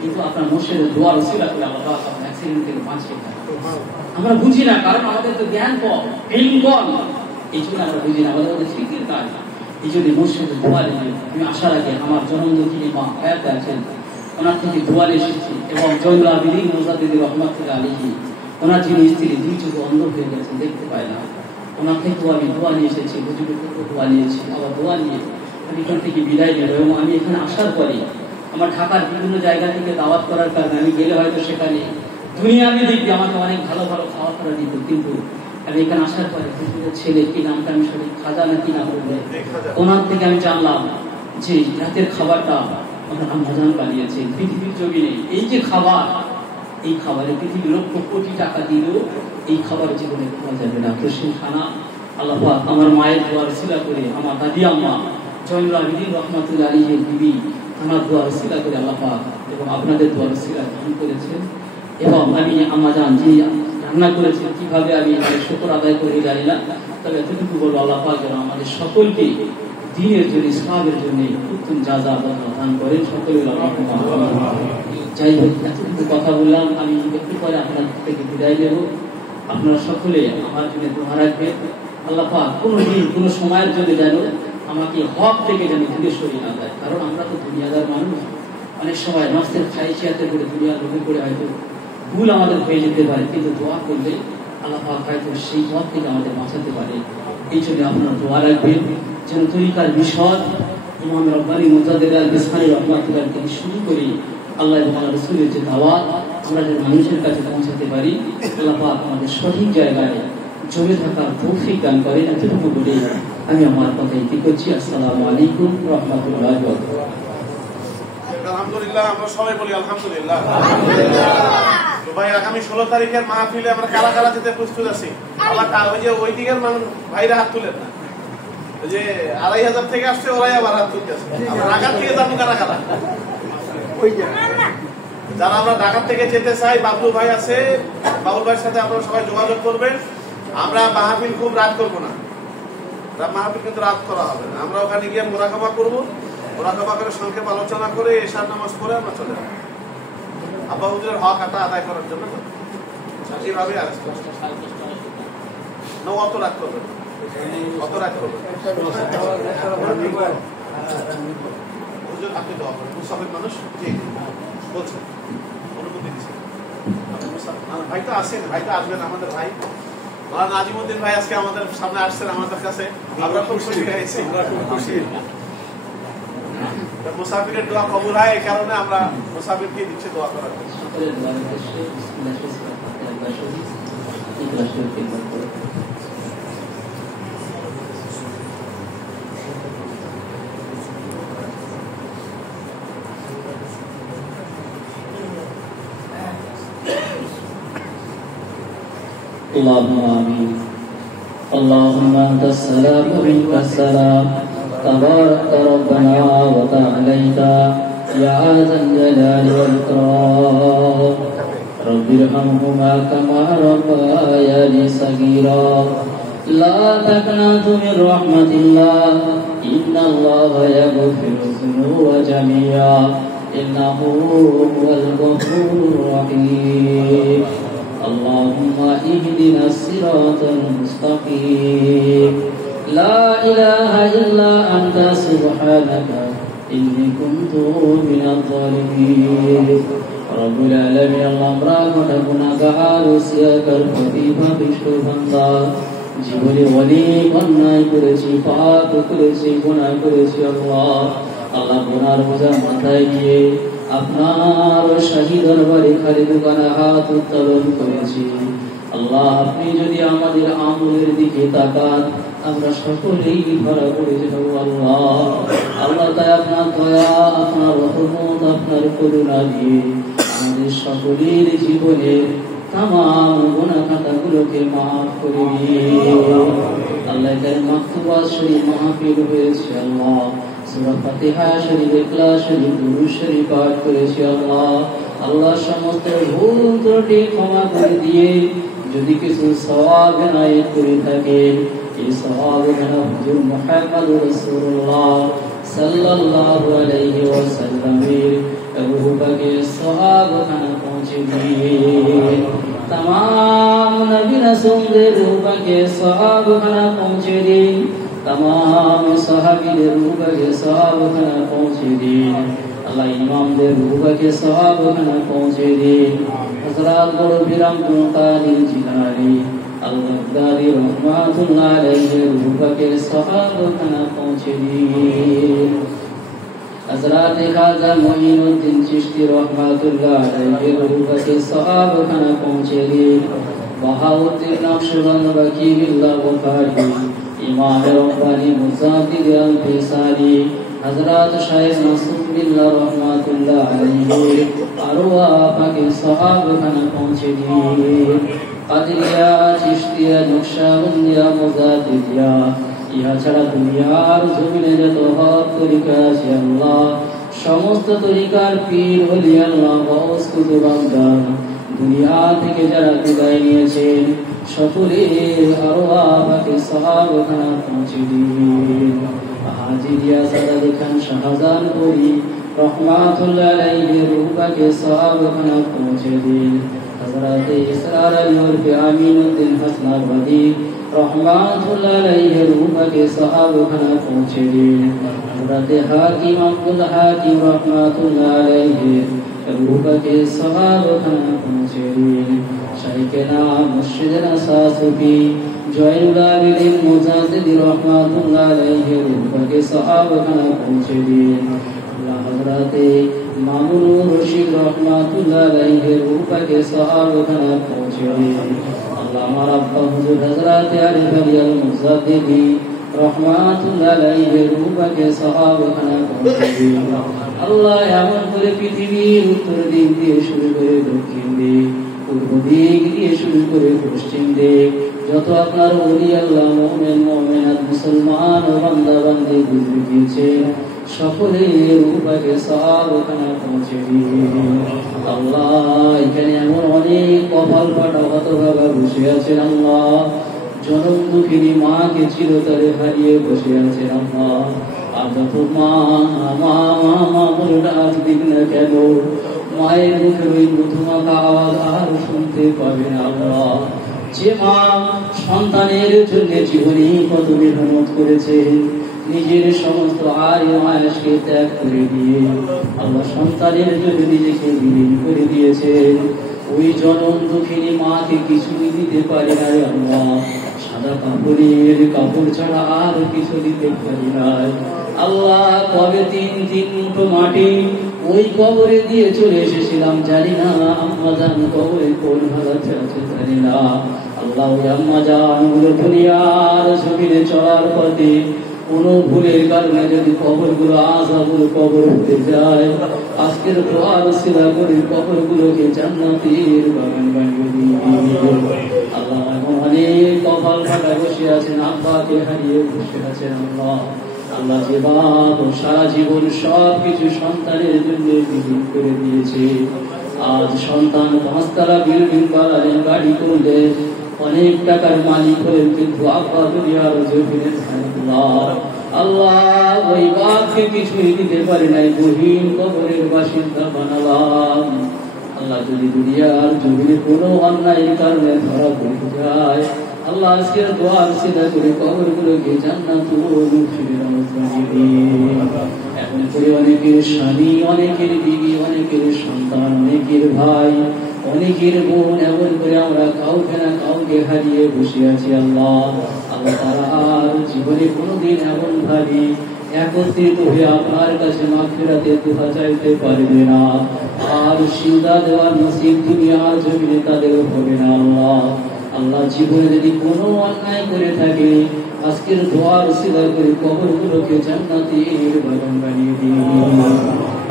কিন্তু আপনার মসজিদের দোয়ার ওসিলা করে আল্লাহ পাক আপনার অ্যাক্সিডেন্ট থেকে বাঁচিয়ে দেয়। আমরা বুঝি না, কারণ আমাদের তো জ্ঞান কম, ইলম কম, এই জন্য আমরা বুঝি না, আমাদের মধ্যে ফিকির কাজ। এই জন্য মসজিদের দোয়া নিয়ে আমি আসার আগে আমার জন্মদিনী মা হায়াতে আছেন, ওনার থেকে দোয়া এসেছি, এবং জয়নুল আবেদিন মুজাদ্দিদ রাহমাতুল্লাহ আলাইহি ওনার যিনি স্ত্রী 2 চোখে অন্ধ হয়ে গেছেন, দেখতে পায় না, ওনার থেকেও আমি দোয়া নিয়ে এসেছি, হুজুরের থেকেও দোয়া নিয়েছি, আবার দোয়া নিয়ে আমি এখান থেকে বিদায় নেব। এবং আমি এখানে আসার পরে আমার ঢাকার বিভিন্ন জায়গা থেকে দাওয়াত করার কারণে আমি গেলে হয়তো সেখানে দুনিয়াবি দিক দিয়ে আমাকে অনেক ভালো ভালো খাওয়া করা দিত, কিন্তু আমি এখানে আসার পরে হুজুরের ছেলে, কি নামটা আমি সঠিক, খাজা না কি নাম বলবে, ওনার থেকে আমি জানলাম যে রাতের খাবারটা আমরা আম্মাজান বানিয়েছে। পৃথিবীর জমিনে এই যে খাবার, এই খাবারে পৃথিবীর লক্ষ কোটি টাকা দিলেও এই খাবার জীবনে খাওয়া যাবে না। তো সেই খানা আল্লাহ পাক আমার মায়ের দোয়ার ওসিলা করে, আমার দাদি আম্মা জয়নুল আবেদিন রাহমাতুল্লাহ আলাইহির বিবি আমার দোয়ার ওসিলা করে আল্লাহ পাক এবং আপনাদের দোয়ার ওসিলা গ্রহণ করেছেন। এবং আমি আম্মাজান যিনি রান্না করেছেন, কিভাবে আমি শুকর আদায় করে জানি না, তবে এতটুকু বলবো আল্লাহ পাক যেন আমাদের সকলকে দ্বীনের জন্য, ইসলামের জন্য উত্তম যাজা দান করেন। সকলে যাই হোক, এতটুকু কথা বললাম, আমি একটু পরে আপনাদের থেকে বিদায় নেব। আপনারা সকলে আমার জন্য দোয়া রাখবেন। আল্লাহ পাক কোনো দিন কোনো সময়ের জন্য যেন আমাকে হক থেকে যেন দূরে সরিয়ে না দেয়, কারণ আমরা তো দুনিয়াদার মানুষ, অনেক সময় নফসের খাইশিয়াতে করে দুনিয়ার লোভে করে হয়তো ভুল আমাদের হয়ে যেতে পারে, কিন্তু দোয়া করলে আল্লাহ পাক হয়তো সেই পথ থেকে আমাদের বাঁচাতে পারে। এই জন্য আপনারা দোয়া রাখবেন যেন তরিকার বিশদ ইমাম রব্বানী মুজাদ্দিদ আল-বিসখারী রাহমাতুল্লাহ থেকে শুরু করে আল্লাহ এবং আল্লাহর রাসূলের যে দাওয়াত আমরা যেন মানুষের কাছে পৌঁছাতে পারি, আল্লাহ পাক আমাদের সঠিক জায়গায় জমে থাকার তৌফিক দান করেন। এতটুকু বলে আমি আমার কথা ইতি করছি। আসসালামু আলাইকুম ওয়া রাহমাতুল্লাহি ওয়া বারাকাতুহু। আলহামদুলিল্লাহ, আমরা সবাই বলি আলহামদুলিল্লাহ। তো ভাই, আগামী 16 তারিখের মাহফিলে আমরা কারা কারা যেতে প্রস্তুত আছি? আবার ওই যে ওই দিকের মানুষ ভাইরা হাত তুলেন না, যে 2500 থেকে আসছে, ওরাই আবার হাত তুলতেছে। আমরা ঢাকা থেকে যাবো কারা কারা? যারা আমরা ঢাকা থেকে যেতে চাই, বাবলু ভাই আছে, বাবুল ভাইয়ের সাথে আপনারা সবাই যোগাযোগ করবেন। আমরা মাহফিল খুব রাত করবো না, মাহফিল কিন্তু রাত করা হবে না। আমরা ওখানে গিয়ে মোরাকাবা করবো, মোরাকাবা করে সংক্ষেপ আলোচনা করে এশার নামাজ পড়ে আমরা চলে যাবো আব্বা হুজুরের হক আদায় করার জন্য। এইভাবে অত রাত করবেন, অত রাত করবেন। হুজুর আপনি দোয়া করেন, মুসাফির মানুষ ঠিক বলছেন, অনুমতি দিচ্ছেন। ভাই তো আসেন, ভাই তো আসবেন, আমাদের ভাই মাওলানা নাজিমউদ্দিন ভাই আজকে আমাদের সামনে আসছেন আমাদের কাছে। আমরা খুব খুশি হয়েছি, আমরা খুব খুশি। মুসাফিরের দোয়া কবুল হয়, এই কারণে আমরা মুসাফিরকে দিচ্ছি দোয়া করার জন্য। اللهم آمين. اللهم أنت السلام ومنك السلام، تبارك ربنا وتعاليت يا ذا الجلال والإكرام. رب ارحمهما كما ربياني صغيرا. لا تقنطوا من رحمة الله، إن الله يغفر الذنوب جميعا، إنه هو الغفور الرحيم. اللهم اهدنا الصراط المستقيم. لا إله إلا أنت سبحانك إني كنت من الظالمين. رب العالمين আল্লাহ আমরা গুনাহগার সিয়াকার প্রতিভা বিশ্ববান্দা জীবনে অনেক অন্যায় করেছি, পাপ করেছি, গুনাহ করেছি। আল্লাহ আল্লাহ গুনার বোঝা মাথায় নিয়ে আপনার শাহী দরবারে খালি দোকানে হাত উত্তোলন করেছি। আল্লাহ আপনি যদি আমাদের আমলের দিকে তাকান, আমরা সকলেই ধরা পড়ে যাব। আল্লাহ আল্লাহ তাই আপনার দয়া, আপনার রহমত, আপনার করুণা দিয়ে আমাদের সকলের জীবনের তামাম গুনাহ খাতাগুলোকে মাফ করে দিন। আল্লাহ তাই মাকতুবা শরীফ মাহফিল হয়েছে। আল্লাহ সূরা ফাতিহা শরীফ, ইখলাস শরীফ, দুরূদ শরীফ পাঠ করেছি। আল্লাহ আল্লাহ সমস্ত ভুল ত্রুটি ক্ষমা করে দিয়ে যদি কিছু সওয়াব এনায়েত করে থাকেন, এই সওয়াব যেন হুজুর মুহাম্মদ রাসূলুল্লাহ সাল্লাল্লাহু আলাইহি ওয়াসাল্লামের রূহ পাকে সওয়াব খানা পৌঁছে দিন। तमाम नबी रसूलদের রূহ পাকে সওয়াব খানা পৌঁছে দিন। तमाम সাহাবীদের রূহ পাকে সওয়াব খানা পৌঁছে দিন। আল্লাহ ইমামদের রূহ পাকে সওয়াব খানা পৌঁছে দিন। হযরত বড় বিরাম কাদির জিলানী আল-বাগদাদি রাহমাতুল্লাহ আলাইহি রূহ পাকে সওয়াব খানা পৌঁছে দিন। हज़रत ख्वाजा मोइनुद्दीन चिश्ती रहमतुल्लाह अलैहि रूह के सवाब खाना पहुंचे दिन। बहाउद्दीन नक्शबंद वकीलुल्लाह बुखारी, इमाम रब्बानी मुजाद्दिद अल-फिसारी, हज़रत शाइख नसरुल्लाह रहमतुल्लाह अलैहि अरवाह के सवाब खाना पहुंचे दिन। कादिरिया, चिश्तिया, नक्शबंदिया, मुजाद्दिदिया, ইহা ছাড়া দুনিয়ার জমিনে যত হক তরিকা আছে আল্লাহ, সমস্ত তরিকার পীর ওলি আল্লাহ গওস কুতুবান্দা দুনিয়া থেকে যারা বিদায় নিয়েছেন সকলের আরওয়াহকে সওয়াব খানা পৌঁছে দিন। হাজী রিয়াসাত খান শাহজাহানপুরী রহমাতুল্লাহ আলাইহি রূহকে সওয়াব খানা পৌঁছে দিন। হযরত ইসরার আলী আমিনুদ্দিন হাসনাবাদী रहमतुल्लाह अलैहि रूह के सहाब खाना पहुंचे दिन। हज़रत हाकिम अब्दुल हाकिम रहमतुल्लाह अलैहि रूह के सहाब खाना पहुंचे दिन। शाइखना मुर्शिदना सासुफी जयनुल आबिदीन मुजाद्दिद रहमतुल्लाह अलैहि रूह के सहाब खाना पहुंचे दिन। हज़रत मामुनुर रशीद रहमतुल्लाह अलैहि रूह के सहाब खाना पहुंचे दिन। আমার আব্বা হুজুর হযরত আরিফ আলী আল মুজাদ্দিদি রাহমাতুল্লাহ আলাইহি রূহকে সওয়াব খানা পৌঁছে দিন। আল্লাহ এমন করে পৃথিবীর উত্তর দিক দিয়ে শুরু করে দক্ষিণ দিক, পূর্ব দিক দিয়ে শুরু করে পশ্চিম দিক, যত আপনার ওলি আল্লাহ মুমিন মুমিনাত মুসলমান ও বান্দা বান্দি গুজরে গিয়েছে সকলের উপরে সওয়াবখানা পৌঁছে দিন আল্লাহ। এখানে এমন অনেক কপাল ফাটা হতভাগা বসে আছেন আল্লাহ, জনম দুঃখিনী মাকে চিরতরে হারিয়ে বসে আছেন আল্লাহ। আর যত মা মা মা মা বলে ডাক দিক না কেন, মায়ের মুখের ওই মধুমাখা আওয়াজ আর শুনতে পাবেন আল্লাহ। যে মা সন্তানের জন্য জীবনে কত মেহনত করেছে, নিজের সমস্ত আয় আয়েশকে ত্যাগ করে দিয়ে আল্লাহ সন্তানের জন্য নিজেকে বিলীন করে দিয়েছেন, ওই জনম দুঃখিনী মাকে কিছুই দিতে পারে না আল্লাহ। সাদা কাপড়ের কাপড় ছাড়া আর কিছু দিতে পারি না আল্লাহ। কবে তিন মুঠো মাটি ওই কবরে দিয়ে চলে এসেছিলাম জানি না, আম্মা জান কবরে কোন হালাতে আছে জানি না আল্লাহ। ওই আম্মা জান গুলো দুনিয়ার জমিনে চলার পথে কোনো ভুলের কারণে যদি কবরগুলো আযাবুল কবর হতে যায়, আজকের দোয়ার সিলা করে কবরগুলোকে জান্নাতের বাগান বানিয়ে দিন আল্লাহ। অনেক কপাল ফাটা বসে আছেন, আব্বাকে হারিয়ে বসে আছেন আল্লাহ। আল্লাহ যে বাপ সারা জীবন সব কিছু সন্তানের জন্য বিলীন করে দিয়েছে, আজ সন্তান 5 তলা বিল্ডিং বানালেন, গাড়ি করলেন, অনেক টাকার মালিক হলেন, কিন্তু আব্বা দুনিয়ার জমিনে আল্লাহ ওই বাপকে কিছুই দিতে পারে নাই, গহীন কবরের বাসিন্দা বানালাম আল্লাহ। যদি দুনিয়ার জমিনে কোনো অন্যায়ের কারণে ধরা পড়ে যায় আল্লাহ, আজকের দোয়ার সিদা করে কবরগুলোকে জান্নাতুল মুফসিদের বানিয়ে দিন। এখন করে অনেকের স্বামী, অনেকের বিবি, অনেকের সন্তান, অনেকের ভাই, অনেকের বোন, এমন করে আমরা কাউকে না কাউকে হারিয়ে বসে আছি আল্লাহ। আল্লাহ তারা আর জীবনে কোনোদিন এমন ভাবি একত্রিত হয়ে আপনার কাছে মাগফিরাতে দোয়া চাইতে পারবে না, আর সিজদা দেওয়ার নসিব দুনিয়ার জমিনে তাদের হবে না আল্লাহ। আল্লাহ জীবনে যদি কোনো অন্যায় করে থাকে আজকের দোয়ার সিলা করে কবরগুলোকে জান্নাতের বাগান বানিয়ে দিন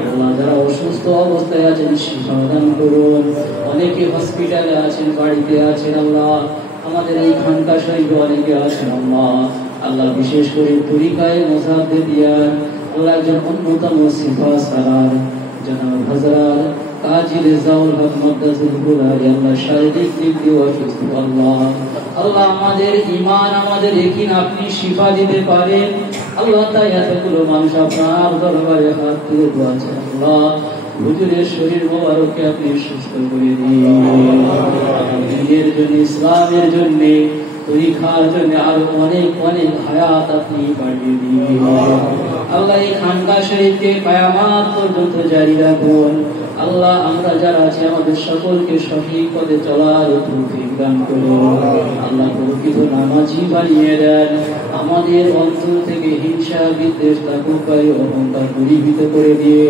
আল্লাহ। যারা অসুস্থ অবস্থায় আছেন সমাধান করুন, অনেকে হসপিটালে আছেন, বাড়িতে আছেন আল্লাহ, আমাদের এই খানকা শরীফে অনেকে আছেন আল্লাহ। আল্লাহ বিশেষ করে তরিকায়ে মুজাদ্দিদিয়ার আল্লাহ একজন অন্যতম সিফা সালার জনাব হযরত কাজী রেজাউল হক মাদ্দাসুল বুলারি আল্লাহ শারীরিক দিক দিয়ে অসুস্থ আল্লাহ। আল্লাহ আমাদের ঈমান, আমাদের ইয়াকিন আপনি শিফা দিতে পারেন আল্লাহ। তাই এতগুলো মানুষ আপনার দরবারে হাত তুলে দোয়া চায় আল্লাহ, হুজুরের শরীর মোবারককে আপনি সুস্থ করে দিন, দ্বীনের জন্য, ইসলামের জন্য, তরিকার জন্য আরো অনেক অনেক হায়াত আপনি বাড়িয়ে দিন আল্লাহ। এই খানকা শরীফকে কিয়ামত পর্যন্ত জারি রাখুন আল্লাহ। আমরা যারা আছি আমাদের সকলকে সঠিক পথে চলার তৌফিক দান করুন আল্লাহ। প্রকৃত নামাজি বানিয়ে দেন, আমাদের অন্তর থেকে হিংসা, বিদ্বেষ, তাকুব্বারি, অহংকার দূরীভূত করে দিয়ে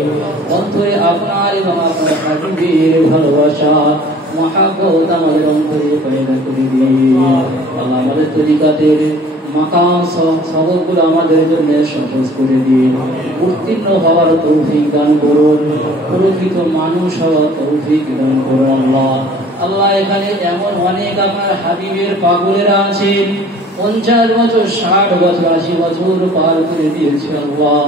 অন্তরে আপনার এবং আপনার হাবিবের ভালোবাসা, মহাব্বত আমাদের অন্তরে পয়দা করে দিন আল্লাহ। আমাদের তরিকাতের মাকাম সবকগুলো আমাদের জন্য সহজ করে দিন, উত্তীর্ণ হওয়ার তৌফিক দান করুন, প্রকৃত মানুষ হওয়ার তৌফিক দান করুন আল্লাহ। আল্লাহ এখানে এমন অনেক আপনার হাবিবের পাগলেরা আছেন, 50 বছর, 60 বছর, 80 বছর পার করে দিয়েছে আল্লাহ।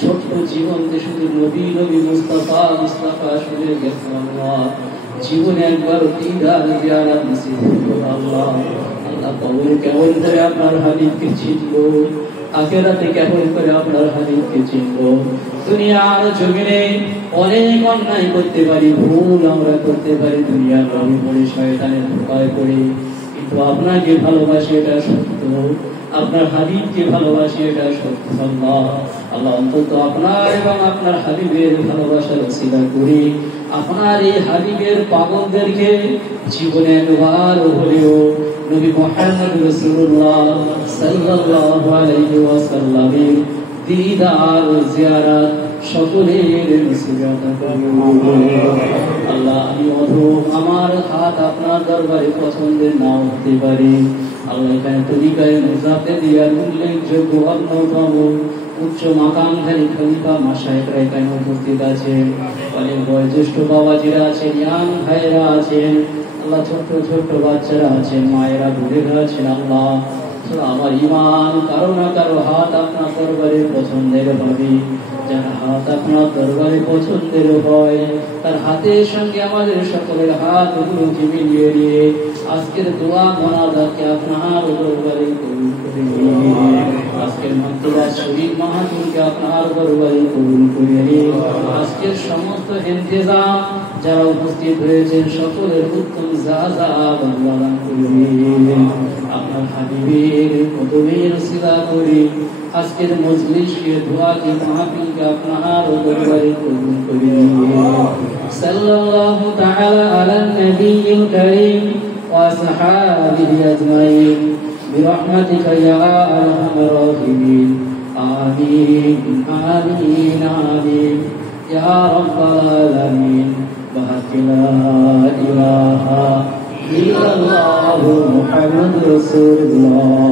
ছোট্ট জীবনকে শুধু নবী নবী মুস্তাফা মুস্তাফা শুনে গেছে আল্লাহ। জীবনে একবার দিদার জিয়ারত নসিব করুন আল্লাহ। আল্লাহ কবরে কেমন করে আপনার হাবিবকে চিনবো, আখিরাতে কেমন করে আপনার হাবিবকে চিনবো। দুনিয়ার জমিনে অনেক অন্যায় করতে পারি, ভুল আমরা করতে পারি, দুনিয়ার রবি পড়ে, শয়তানের ধোঁকায় পড়ে, কিন্তু আপনাকে ভালোবাসি এটা সত্য, আপনার হাবিবকে ভালোবাসি এটা সত্য আল্লাহ। আল্লাহ অন্তত আপনার এবং আপনার হাবিবের ভালোবাসার ওসিলা করি আপনার এই হাবিবের পাগলদেরকে জীবনে একবার হলেও নবী মুহাম্মদ রাসূলুল্লাহ সাল্লাল্লাহু আলাইহি ওয়াসাল্লামের দিদার জিয়ারত সকলের নসিব আতা করুন আল্লাহ। আমি অধম, আমার হাত আপনার দরবারে পছন্দের নাও হতে পারে আল্লাহ। এখানে তরিকায়ে মুজাদ্দিদিয়ার উল্লেখযোগ্য অন্যতম উচ্চ মাকামধারী খলিফা মাশায়েখরা এখানে উপস্থিত আছেন, অনেক বয়োজ্যেষ্ঠ বাবাজিরা আছেন, ইয়াং ভাইয়েরা আছেন, আল্লাহ ছোট্ট ছোট্ট বাচ্চারা আছেন, মায়েরা বোনেরা আছেন। আল্লাহ আমার ইমান কারো না কারো হাত আপনার দরবারে পছন্দের হবে, যার হাত আপনার দরবারে পছন্দের হয় তার হাতের সঙ্গে আমাদের সকলের হাত গুলোকে মিলিয়ে নিয়ে আজকের দোয়া মোনাজাতকে আপনার দরবারে কবুল করে নিন। আজকের মাহফিল শরীফ মাহফিলকে আপনার দরবারে কবুল করে নিন। আজকের সমস্ত ইন্তেজাম যারা উপস্থিত হয়েছেন সকলের উত্তম জাযা প্রদান করে নিন। আপনার হাবিবের কদমের সিলা করে আজকের মজলিসকে দোয়াকে মাহফিলকে আপনার দরবারে কবুল করে নিন। সাল্লাল্লাহু তাআলা আলা নবিয়িল কারীম ওয়া আসহাবিহি আজমাইন বিরহমাতিকা ইয়া আরহামার রাহিমিন। আমিন আমিন আমিন ইয়া রাব্বাল আলামিন। লা ইলাহা ইল্লাল্লাহু মুহাম্মাদুর রাসূলুল্লাহ।